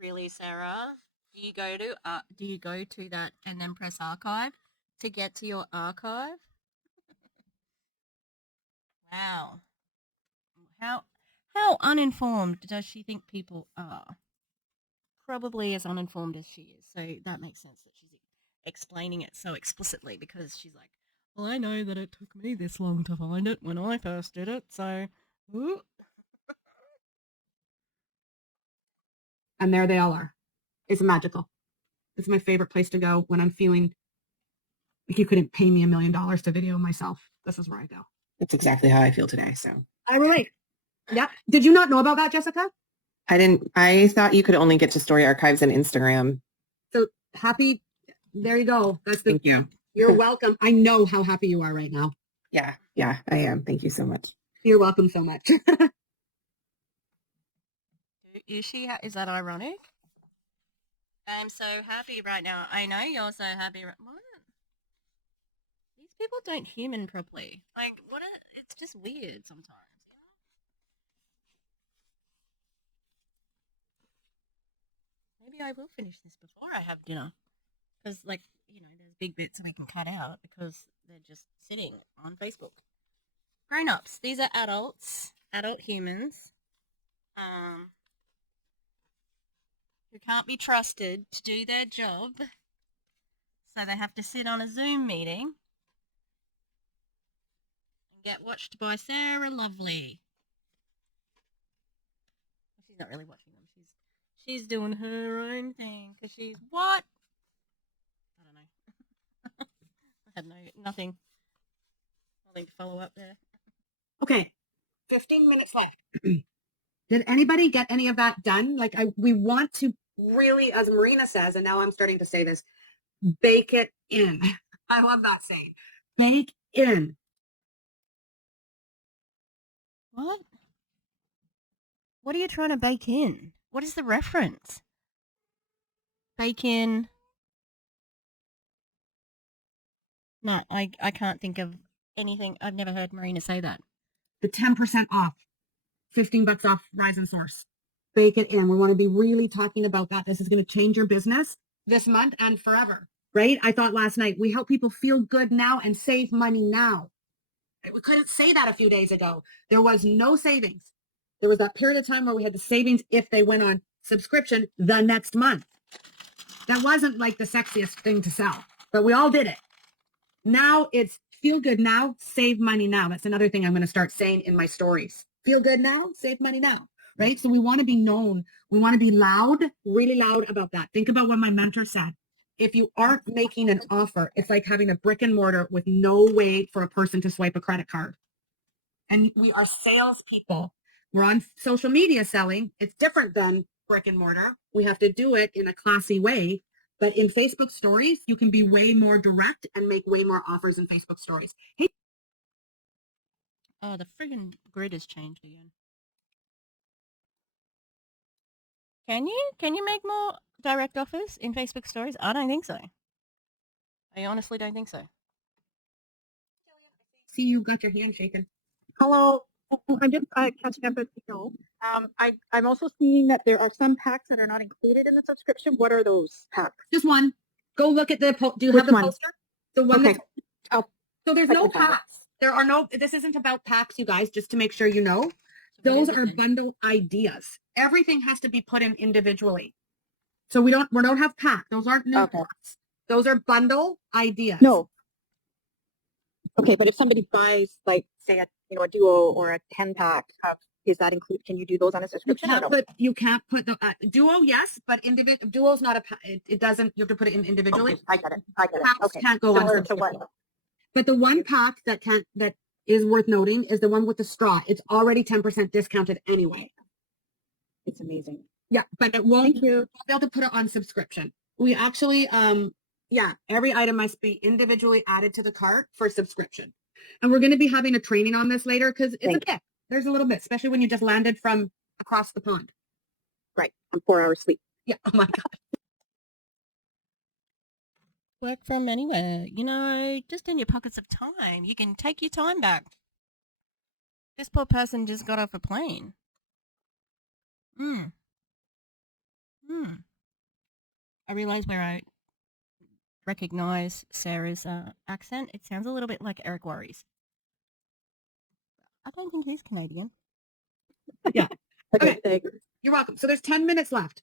Really, Sarah? Do you go to that and then press archive to get to your archive? Wow. How uninformed does she think people are? Probably as uninformed as she is. So that makes sense that she's explaining it so explicitly because she's like, well, I know that it took me this long to find it when I first did it, so... Ooh. And there they all are. It's magical. It's my favorite place to go when I'm feeling like you couldn't pay me $1 million to video myself. This is where I go. That's exactly how I feel today. So I relate. Yeah. Did you not know about that, Jessica? I thought you could only get to story archives and Instagram. So happy. There you go. Thank you. You're welcome. I know how happy you are right now. Yeah, I am. Thank you so much. You're welcome so much. Is that ironic? I'm so happy right now. I know you're so happy. What? These people don't human properly. Like, it's just weird sometimes. Maybe I will finish this before I have dinner. Because, there's big bits we can cut out because they're just sitting on Facebook. Grown-ups. These are adults. Adult humans. Who can't be trusted to do their job. So they have to sit on a Zoom meeting and get watched by Sarah Lovely. She's not really watching them. She's doing her own thing because she's what? I don't know. I had nothing to follow up there. Okay. 15 minutes left. Did anybody get any of that done? We want to really, as Marina says, and now I'm starting to say this, bake it in. I love that saying. Bake in. What? What are you trying to bake in? What is the reference? Bake in. No, I can't think of anything. I've never heard Marina say that. The 10% off. $15 off Rise and Source. Bake it in. We want to be really talking about that. This is going to change your business this month and forever, right? I thought last night we help people feel good now and save money now. We couldn't say that a few days ago. There was no savings. There was that period of time where we had the savings if they went on subscription the next month. That wasn't like the sexiest thing to sell, but we all did it. Now it's feel good now, save money now. That's another thing I'm going to start saying in my stories. Feel good now, save money now, right? So we want to be known. We want to be loud, really loud about that. Think about what my mentor said. If you aren't making an offer, it's like having a brick and mortar with no way for a person to swipe a credit card. And we are salespeople. We're on social media selling. It's different than brick and mortar. We have to do it in a classy way. But in Facebook stories, you can be way more direct and make way more offers in Facebook stories. Hey, Oh, the friggin' grid has changed again. Can you? Can you make more direct offers in Facebook stories? I don't think so. I honestly don't think so. see, you got your hand shaken. Hello, I'm just catching up with the show. I'm also seeing that there are some packs that are not included in the subscription. What are those packs? Just one. Go look at the, do you Which have the one? poster? The one Okay. that's, so there's I no can find it. packs. There are no, this isn't about packs, you guys, just to make sure you know. So what Those is it are then? bundle ideas. Everything has to be put in individually. So we don't have pack. Those aren't new Okay. packs. Those are bundle ideas. No. Okay, but if somebody buys, like, say, a duo or a 10-pack, is that include? Can you do those on a You subscription? can't Or no? put the duo, yes, but duo's not a it doesn't, you have to put it in individually. Okay, I get it. Packs Okay. can't go on Similar to subscription. what? But the one pack that is worth noting is the one with the straw. It's already 10% discounted anyway. It's amazing. Yeah, but it won't Thank you. be able to put it on subscription. We actually, every item must be individually added to the cart for subscription. And we're going to be having a training on this later because it's a bit. There's a little bit, especially when you just landed from across the pond. Right. I'm 4 hours sleep. Yeah. Oh my God. Work from anywhere. You know, just in your pockets of time. You can take your time back. This poor person just got off a plane. I realize where I recognize Sarah's accent. It sounds a little bit like Eric Worries. I don't think he's Canadian. Yeah. Okay, thanks. You're welcome. So there's 10 minutes left.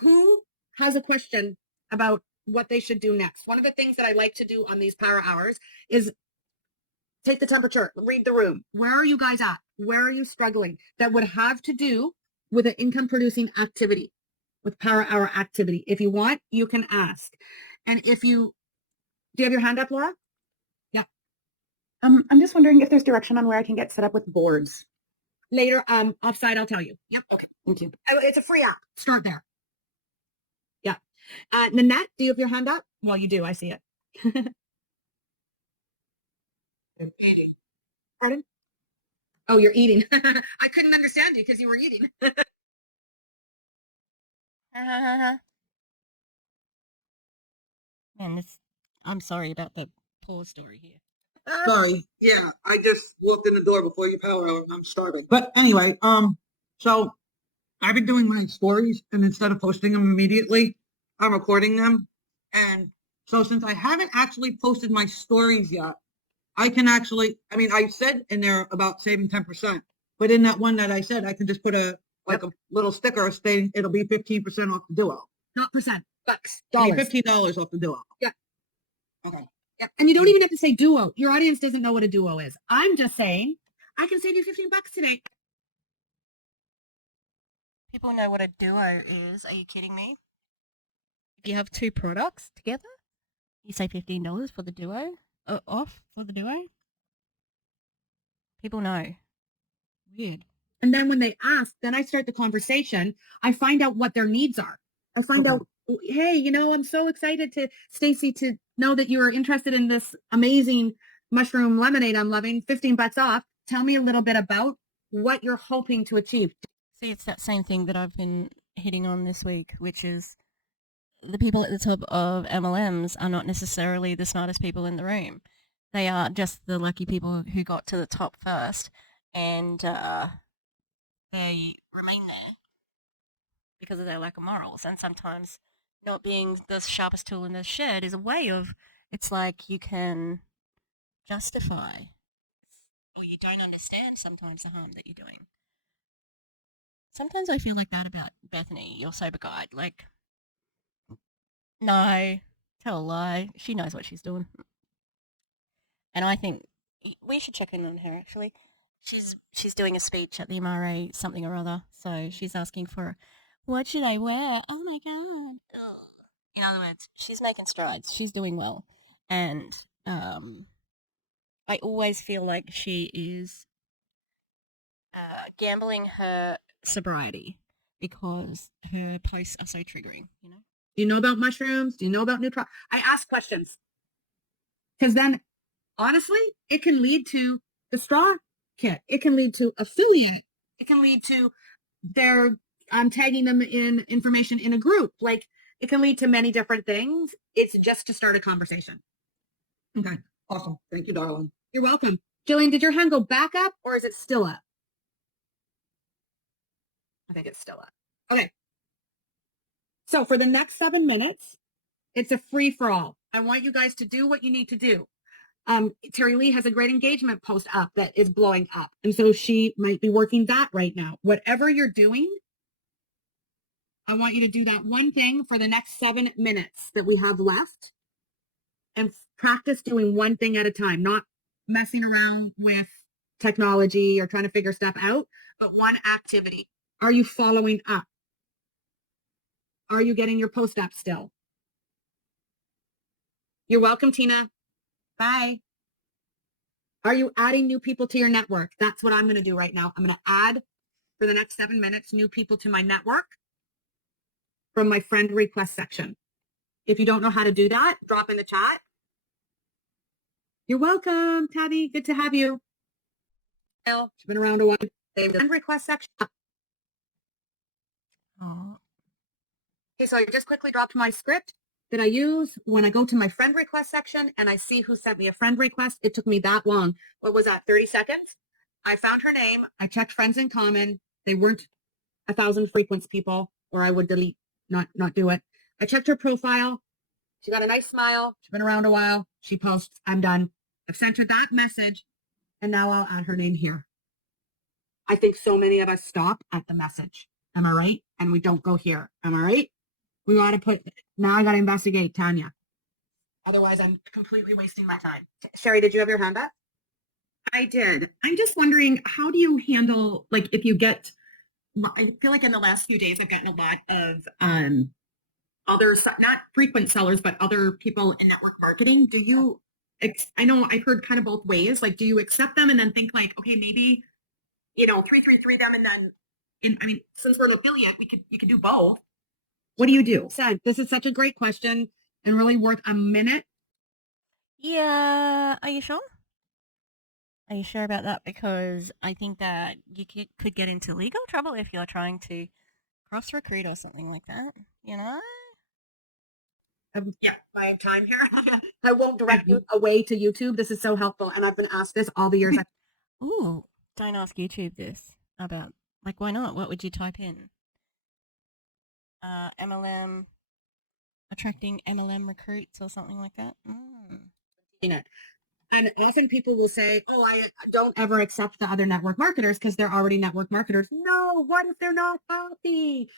Who has a question about what they should do next? One of the things that I like to do on these power hours is take the temperature, read the room. Where are you guys at? Where are you struggling? That would have to do with an income producing activity, with power hour activity. If you want, you can ask. And do you have your hand up, Laura? Yeah. I'm just wondering if there's direction on where I can get set up with boards. Later, offside, I'll tell you. Yep. Okay, thank you. It's a free app. Start there. Yeah. Nanette, do you have your hand up? Well, you do. I see it. I'm eating. Pardon? Oh, you're eating. I couldn't understand you because you were eating. Man, I'm sorry about the poor story here. Sorry. Yeah, I just walked in the door before your power hour and I'm starving. But anyway, so I've been doing my stories and instead of posting them immediately, I'm recording them. And so since I haven't actually posted my stories yet, I can actually, I said in there about saving 10%, but in that one that I said, I can just put a little sticker stating it'll be 15% off the duo. Not percent, bucks, $15 dollars. off the duo. Yeah. Okay. Yeah. And you don't even have to say duo. Your audience doesn't know what a duo is. I'm just saying, I can save you $15 today. People know what a duo is. Are you kidding me? If you have two products together, you say $15 for the duo, off for the duo. People know. Weird. And then when they ask, then I start the conversation. I find out what their needs are. I find out, hey, I'm so excited Stacy, to know that you are interested in this amazing mushroom lemonade I'm loving, $15 off. Tell me a little bit about what you're hoping to achieve. See, it's that same thing that I've been hitting on this week, which is the people at the top of MLMs are not necessarily the smartest people in the room. They are just the lucky people who got to the top first, and they remain there because of their lack of morals. And sometimes not being the sharpest tool in the shed is a way of, it's like you can justify, or you don't understand sometimes the harm that you're doing. Sometimes I feel like that about Bethany, your sober guide. Like, no, tell a lie. She knows what she's doing. And I think we should check in on her, actually. She's doing a speech at the MRA something or other. So she's asking for, what should I wear? Oh my God. Ugh. In other words, she's making strides. She's doing well. And I always feel like she is gambling her sobriety because her posts are so triggering, you know? Do you know about mushrooms? Do you know about neutron? I ask questions. Because then, honestly, it can lead to the straw kit. It can lead to affiliate. It can lead to their tagging them in information in a group. Like, it can lead to many different things. It's just to start a conversation. Okay, awesome. Thank you, darling. You're welcome. Jillian, did your hand go back up or is it still up? I think it's still up. Okay. So for the next 7 minutes, it's a free for all. I want you guys to do what you need to do. Terry Lee has a great engagement post up that is blowing up. And so she might be working that right now. Whatever you're doing, I want you to do that one thing for the next 7 minutes that we have left and practice doing one thing at a time, not messing around with technology or trying to figure stuff out, but one activity. Are you following up? Are you getting your post up still? You're welcome, Tina. Bye. Are you adding new people to your network? That's what I'm going to do right now. I'm going to add for the next 7 minutes new people to my network from my friend request section. If you don't know how to do that, drop in the chat. You're welcome, Tabby. Good to have you. She's been around a while. Friend request section. Oh. Okay, so I just quickly dropped my script that I use when I go to my friend request section and I see who sent me a friend request. It took me that long. What was that, 30 seconds? I found her name. I checked friends in common. They weren't 1,000 frequency people or I would delete, not do it. I checked her profile. She got a nice smile. She's been around a while. She posts, I'm done. I've sent her that message and now I'll add her name here. I think so many of us stop at the message. Am I right? And we don't go here. Am I right? We got to put, now I got to investigate Tanya. Otherwise, I'm completely wasting my time. Sherry, did you have your hand up? I did. I'm just wondering, how do you handle, like, if you get, I feel like in the last few days, I've gotten a lot of other, not frequent sellers, but other people in network marketing. Do you, I know I've heard kind of both ways. Like, do you accept them and then think like, okay, maybe, 333 them and then, I mean, since we're an affiliate, you could do both. What do you do? This is such a great question and really worth a minute. Yeah, are you sure? Are you sure about that? Because I think that you could get into legal trouble if you're trying to cross-recruit or something like that, you know? Yeah, my time here. I won't direct you away to YouTube. This is so helpful. And I've been asked this all the years. Ooh, don't ask YouTube this about, like, why not? What would you type in? MLM, attracting MLM recruits or something like that? And often people will say, oh, I don't ever accept the other network marketers because they're already network marketers. No, what if they're not happy?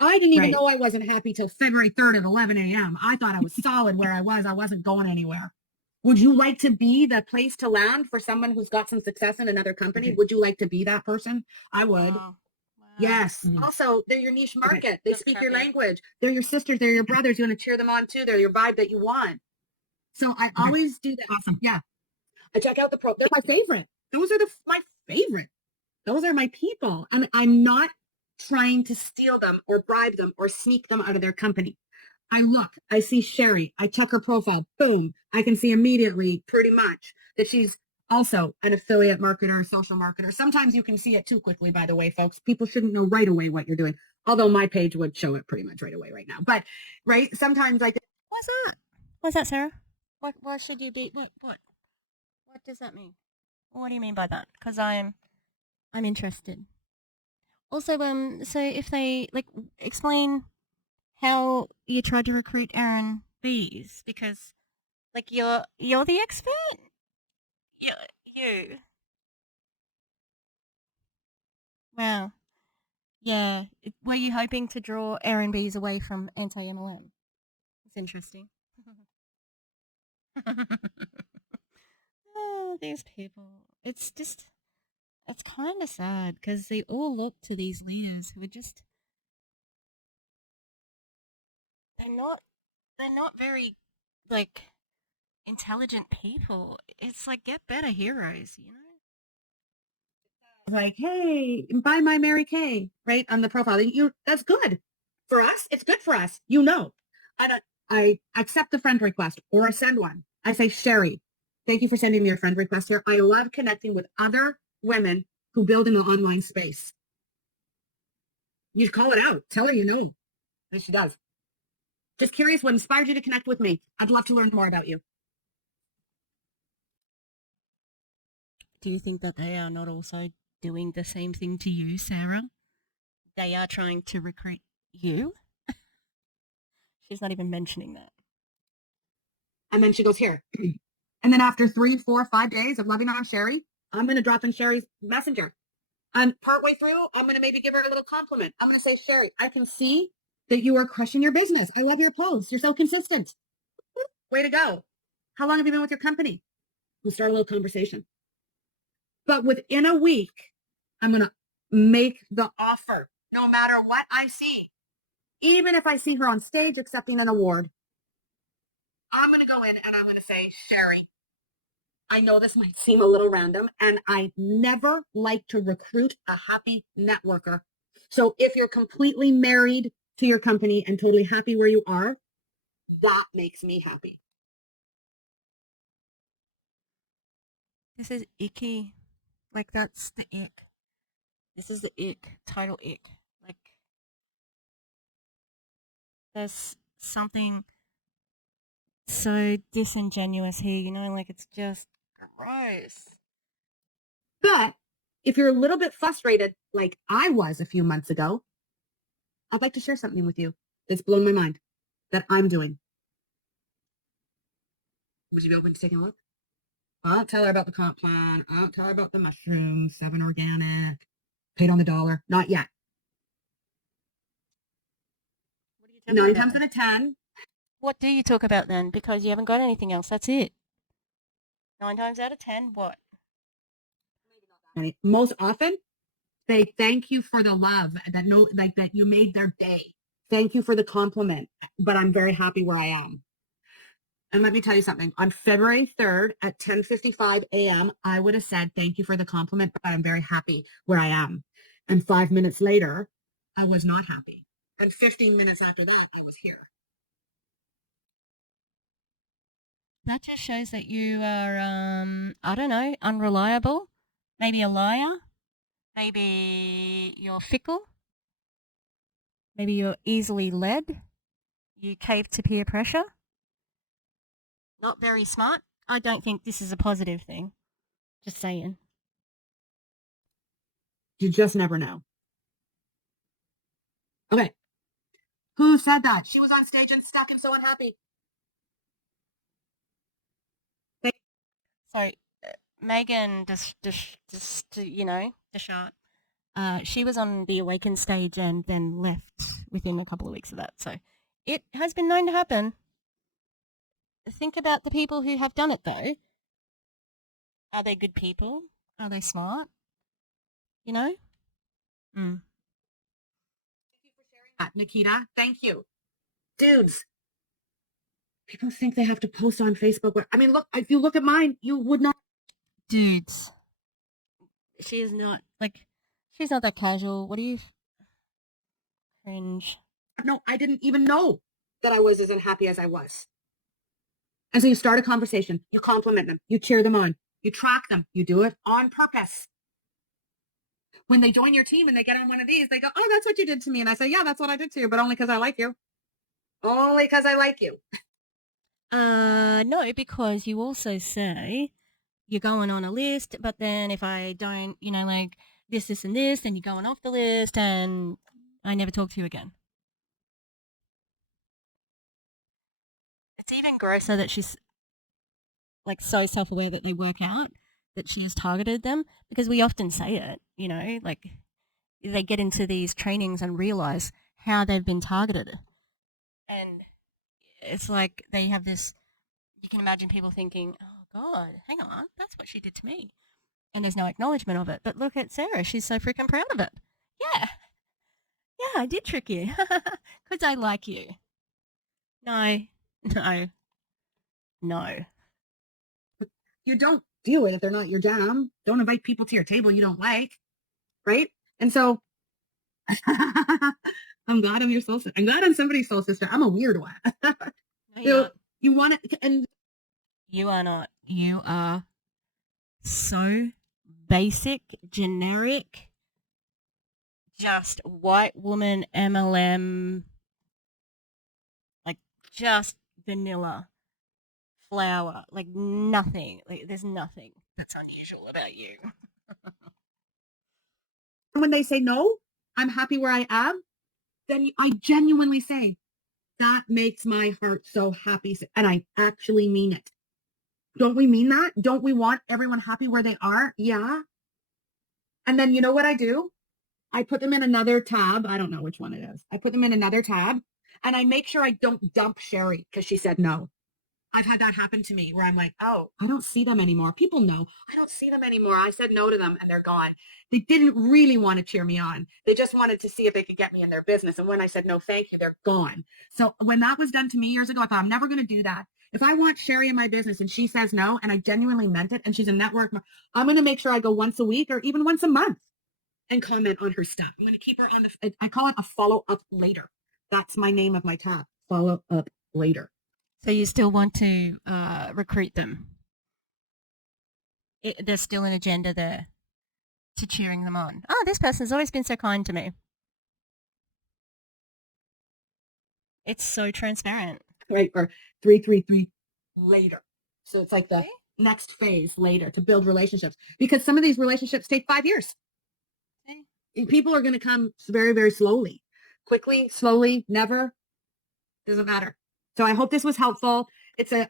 I didn't even know I wasn't happy till February 3rd at 11 a.m. I thought I was solid where I was. I wasn't going anywhere. Would you like to be the place to land for someone who's got some success in another company? Would you like to be that person? I would. Wow. Yes. Also, they're your niche market. They speak your language. They're your sisters. They're your brothers. You want to cheer them on too. They're your vibe that you want. So I always do that. Awesome. Yeah. I check out the pro. They're my favorite. Those are my favorite. Those are my people. And I'm not trying to steal them or bribe them or sneak them out of their company. I look, I see Sherry. I check her profile. Boom. I can see immediately pretty much that she's also an affiliate marketer, social marketer. Sometimes you can see it too quickly, by the way, folks. People shouldn't know right away what you're doing. Although my page would show it pretty much right away right now. But, right, sometimes I think, what's that? What's that, Sarah? What should you be? What does that mean? What do you mean by that? Because I'm interested. Also, so if they explain how you tried to recruit Erin Bees, because you're the expert. You. Wow. Yeah. Were you hoping to draw Erin Bees away from anti-MLM? It's interesting. Oh, these people. It's kind of sad because they all look to these leaders who are just, they're not very, intelligent people. It's like, get better heroes, you know? like, hey, buy my Mary Kay, right, on the profile. That's good for us. It's good for us. I accept the friend request or I send one. I say, Sherry, thank you for sending me your friend request here. I love connecting with other women who build in the online space. You call it out. Tell her you know. And she does. Just curious what inspired you to connect with me. I'd love to learn more about you. Do you think that they are not also doing the same thing to you, Sarah? They are trying to recruit you? She's not even mentioning that. And then she goes, here. And then after 3, 4, 5 days of loving on Sherry, I'm going to drop in Sherry's messenger. And partway through, I'm going to maybe give her a little compliment. I'm going to say, Sherry, I can see that you are crushing your business. I love your posts. You're so consistent. Way to go. How long have you been with your company? We'll start a little conversation. But within a week, I'm going to make the offer no matter what I see. Even if I see her on stage accepting an award, I'm going to go in and I'm going to say, Sherry, I know this might seem a little random, and I never like to recruit a happy networker. So if you're completely married to your company and totally happy where you are, that makes me happy. This is icky. Like, that's the ick. This is the ick. Title ick. Like, there's something so disingenuous here, you know? Like, it's just gross. But if you're a little bit frustrated, like I was a few months ago, I'd like to share something with you that's blown my mind that I'm doing. Would you be open to taking a look? I don't tell her about the comp plan. I don't tell her about the mushrooms, 7 organic, paid on the dollar. Not yet. What are you talking 9 about times then? out of 10. What do you talk about then? Because you haven't got anything else. That's it. 9 times out of 10, what? Most often, they thank you for the love that you made their day. Thank you for the compliment, but I'm very happy where I am. And let me tell you something. On February 3rd at 10:55 a.m., I would have said, thank you for the compliment, but I'm very happy where I am. And 5 minutes later, I was not happy. And 15 minutes after that, I was here. That just shows that you are, I don't know, unreliable. Maybe a liar. Maybe you're fickle. Maybe you're easily led. You cave to peer pressure. Not very smart. I don't think this is a positive thing. Just saying. You just never know. Okay. Who said that? She was on stage and stuck and so unhappy. So, Megan, you know, Deschart, she was on the Awaken stage and then left within a couple of weeks of that. So, it has been known to happen. Think about the people who have done it, though. Are they good people? Are they smart? You know? Mm. Thank you for sharing that, Nikita. Thank you. Dudes, people think they have to post on Facebook. I mean, look, if you look at mine, you would not. Dudes. She's not, like, she's not that casual. What do you... Cringe. No, I didn't even know that I was as unhappy as I was. And so you start a conversation, you compliment them, you cheer them on, you track them, you do it on purpose. When they join your team and they get on one of these, they go, oh, that's what you did to me. And I say, yeah, that's what I did to you, but only because I like you. Only because I like you. No, because you also say you're going on a list, but then if I don't, you know, like this, and this, then you're going off the list and I never talk to you again. It's even grosser that she's like so self-aware that they work out that she has targeted them, because we often say it, you know, like they get into these trainings and realize how they've been targeted. And it's like they have this, you can imagine people thinking, oh God, hang on, that's what she did to me. And there's no acknowledgement of it. But look at Sarah, she's so freaking proud of it. Yeah. Yeah, I did trick you. Because I like you. No. No. No. You don't do it if they're not your jam. Don't invite people to your table you don't like. right? And so I'm glad I'm your soul sister. I'm glad I'm somebody's soul sister. I'm a weird one. No, you're So not. you want to, and You are not. You are so basic, generic, just white woman MLM, like just vanilla flower, like nothing. Like there's nothing that's unusual about you. when they say no, I'm happy where I am, then I genuinely say, that makes my heart so happy. And I actually mean it. Don't we mean that? Don't we want everyone happy where they are? Yeah. And then you know what I do? I put them in another tab. I don't know which one it is. I put them in another tab and I make sure I don't dump Sherry because she said no. I've had that happen to me where I'm like, oh, I don't see them anymore. People know I don't see them anymore. I said no to them and they're gone. They didn't really want to cheer me on. They just wanted to see if they could get me in their business. And when I said no, thank you, they're gone. So when that was done to me years ago, I thought I'm never going to do that. If I want Sherry in my business and she says no, and I genuinely meant it, and she's a network, I'm going to make sure I go once a week or even once a month and comment on her stuff. I'm going to keep her on the, I call it a follow up later. That's my name of my tab, follow up later. So you still want to recruit them? There's still an agenda there to cheering them on. Oh, this person's always been so kind to me. It's so transparent. Right, or 333 later. So it's like the next phase later to build relationships, because some of these relationships take 5 years. And people are going to come very, very slowly, quickly, slowly, never. Doesn't matter. So I hope this was helpful. It's a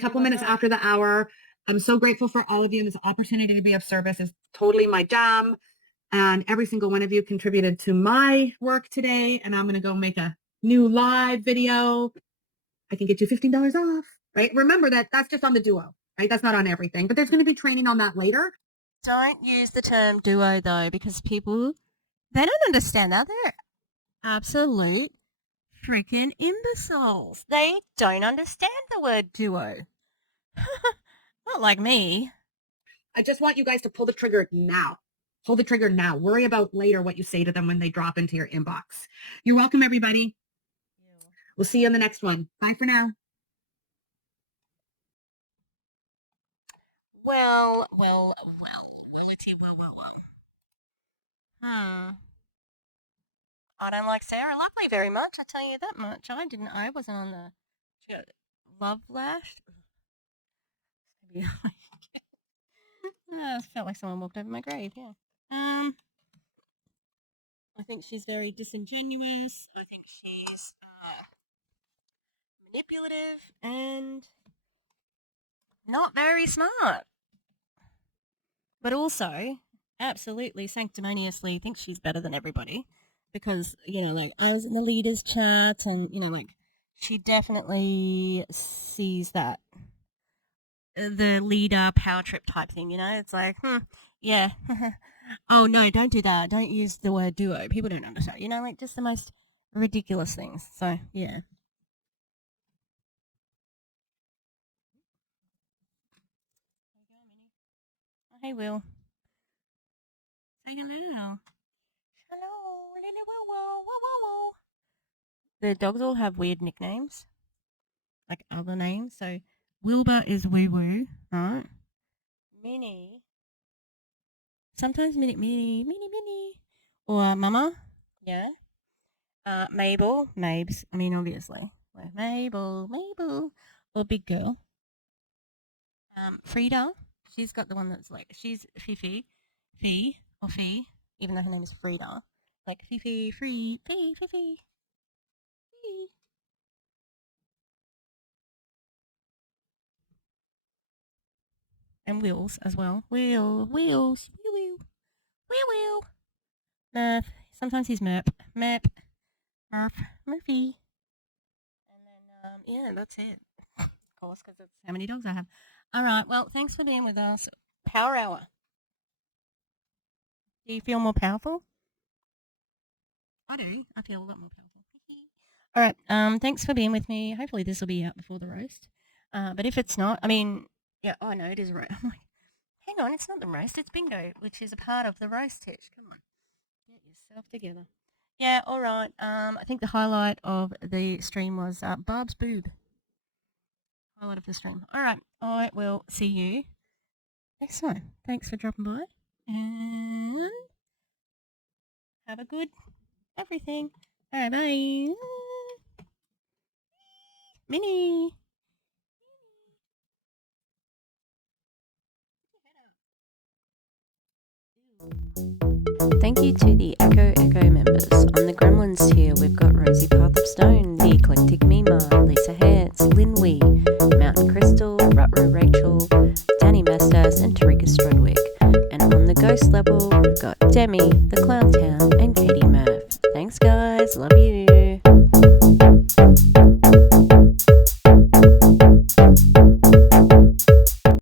couple minutes after the hour. I'm so grateful for all of you. And this opportunity to be of service is totally my jam. And every single one of you contributed to my work today. And I'm going to go make a new live video. I can get you $15 off, right? Remember that that's just on the duo, right? That's not on everything, but there's going to be training on that later. Don't use the term duo though, because people, they don't understand that. They're absolute freaking imbeciles. They don't understand the word duo. Not like me. I just want you guys to pull the trigger now. Pull the trigger now. Worry about later what you say to them when they drop into your inbox. You're welcome, everybody. We'll see you in the next one. Bye for now. Well. I don't like Sarah Lockley very much, I tell you that much. I wasn't on the Love Lash. Maybe I felt like someone walked over my grave, yeah. I think she's very disingenuous. I think she's manipulative and not very smart. But also, absolutely sanctimoniously thinks she's better than everybody. Because, like, I was in the leaders chat and, like, she definitely sees that. The leader power trip type thing, It's like, yeah. Oh, no, don't do that. Don't use the word duo. People don't understand. Like, just the most ridiculous things. So, yeah. Oh, hey, Will. Say hello. Hello, Lily Woo Woo, woo woo woo. The dogs all have weird nicknames, like other names. So Wilbur is Woo Woo, right? Minnie. Sometimes Minnie. Or Mama. Yeah. Mabel. Mabes. I mean, obviously. Like, Mabel. Or Big Girl. Frida. She's got the one that's like, she's Fifi. Fee. Or Fee. Even though her name is Frida. Like, Fifi. Fee. Fifi. And Wheels as well. Wheels. Murph. Sometimes he's Murph. Murphy. And then, yeah, that's it. Of course, because that's how many dogs I have. All right, well, thanks for being with us. Power Hour. Do you feel more powerful? I do. I feel a lot more powerful. All right, thanks for being with me. Hopefully this will be out before the roast. But if it's not, I mean, yeah, I know it is right. I'm like, Hang on, it's not the roast, it's bingo, which is a part of the roast, Tish. Come on. Get yourself together. Yeah, all right. I think the highlight of the stream was Barb's boob. Highlight of the stream. All right, I will see you next time. Thanks for dropping by. And have a good everything. All right, bye. Minnie. Thank you to the Echo members. On the Gremlins tier, we've got Rosie Path of Stone, The Eclectic Mima, Lisa Hance, Lynn Wee, Mountain Crystal, Rutro Rachel, Danny Mastas, and Tarika Strudwick. And on the Ghost level, we've got Demi, The Clown Town, and Katie Murph. Thanks, guys. Love you.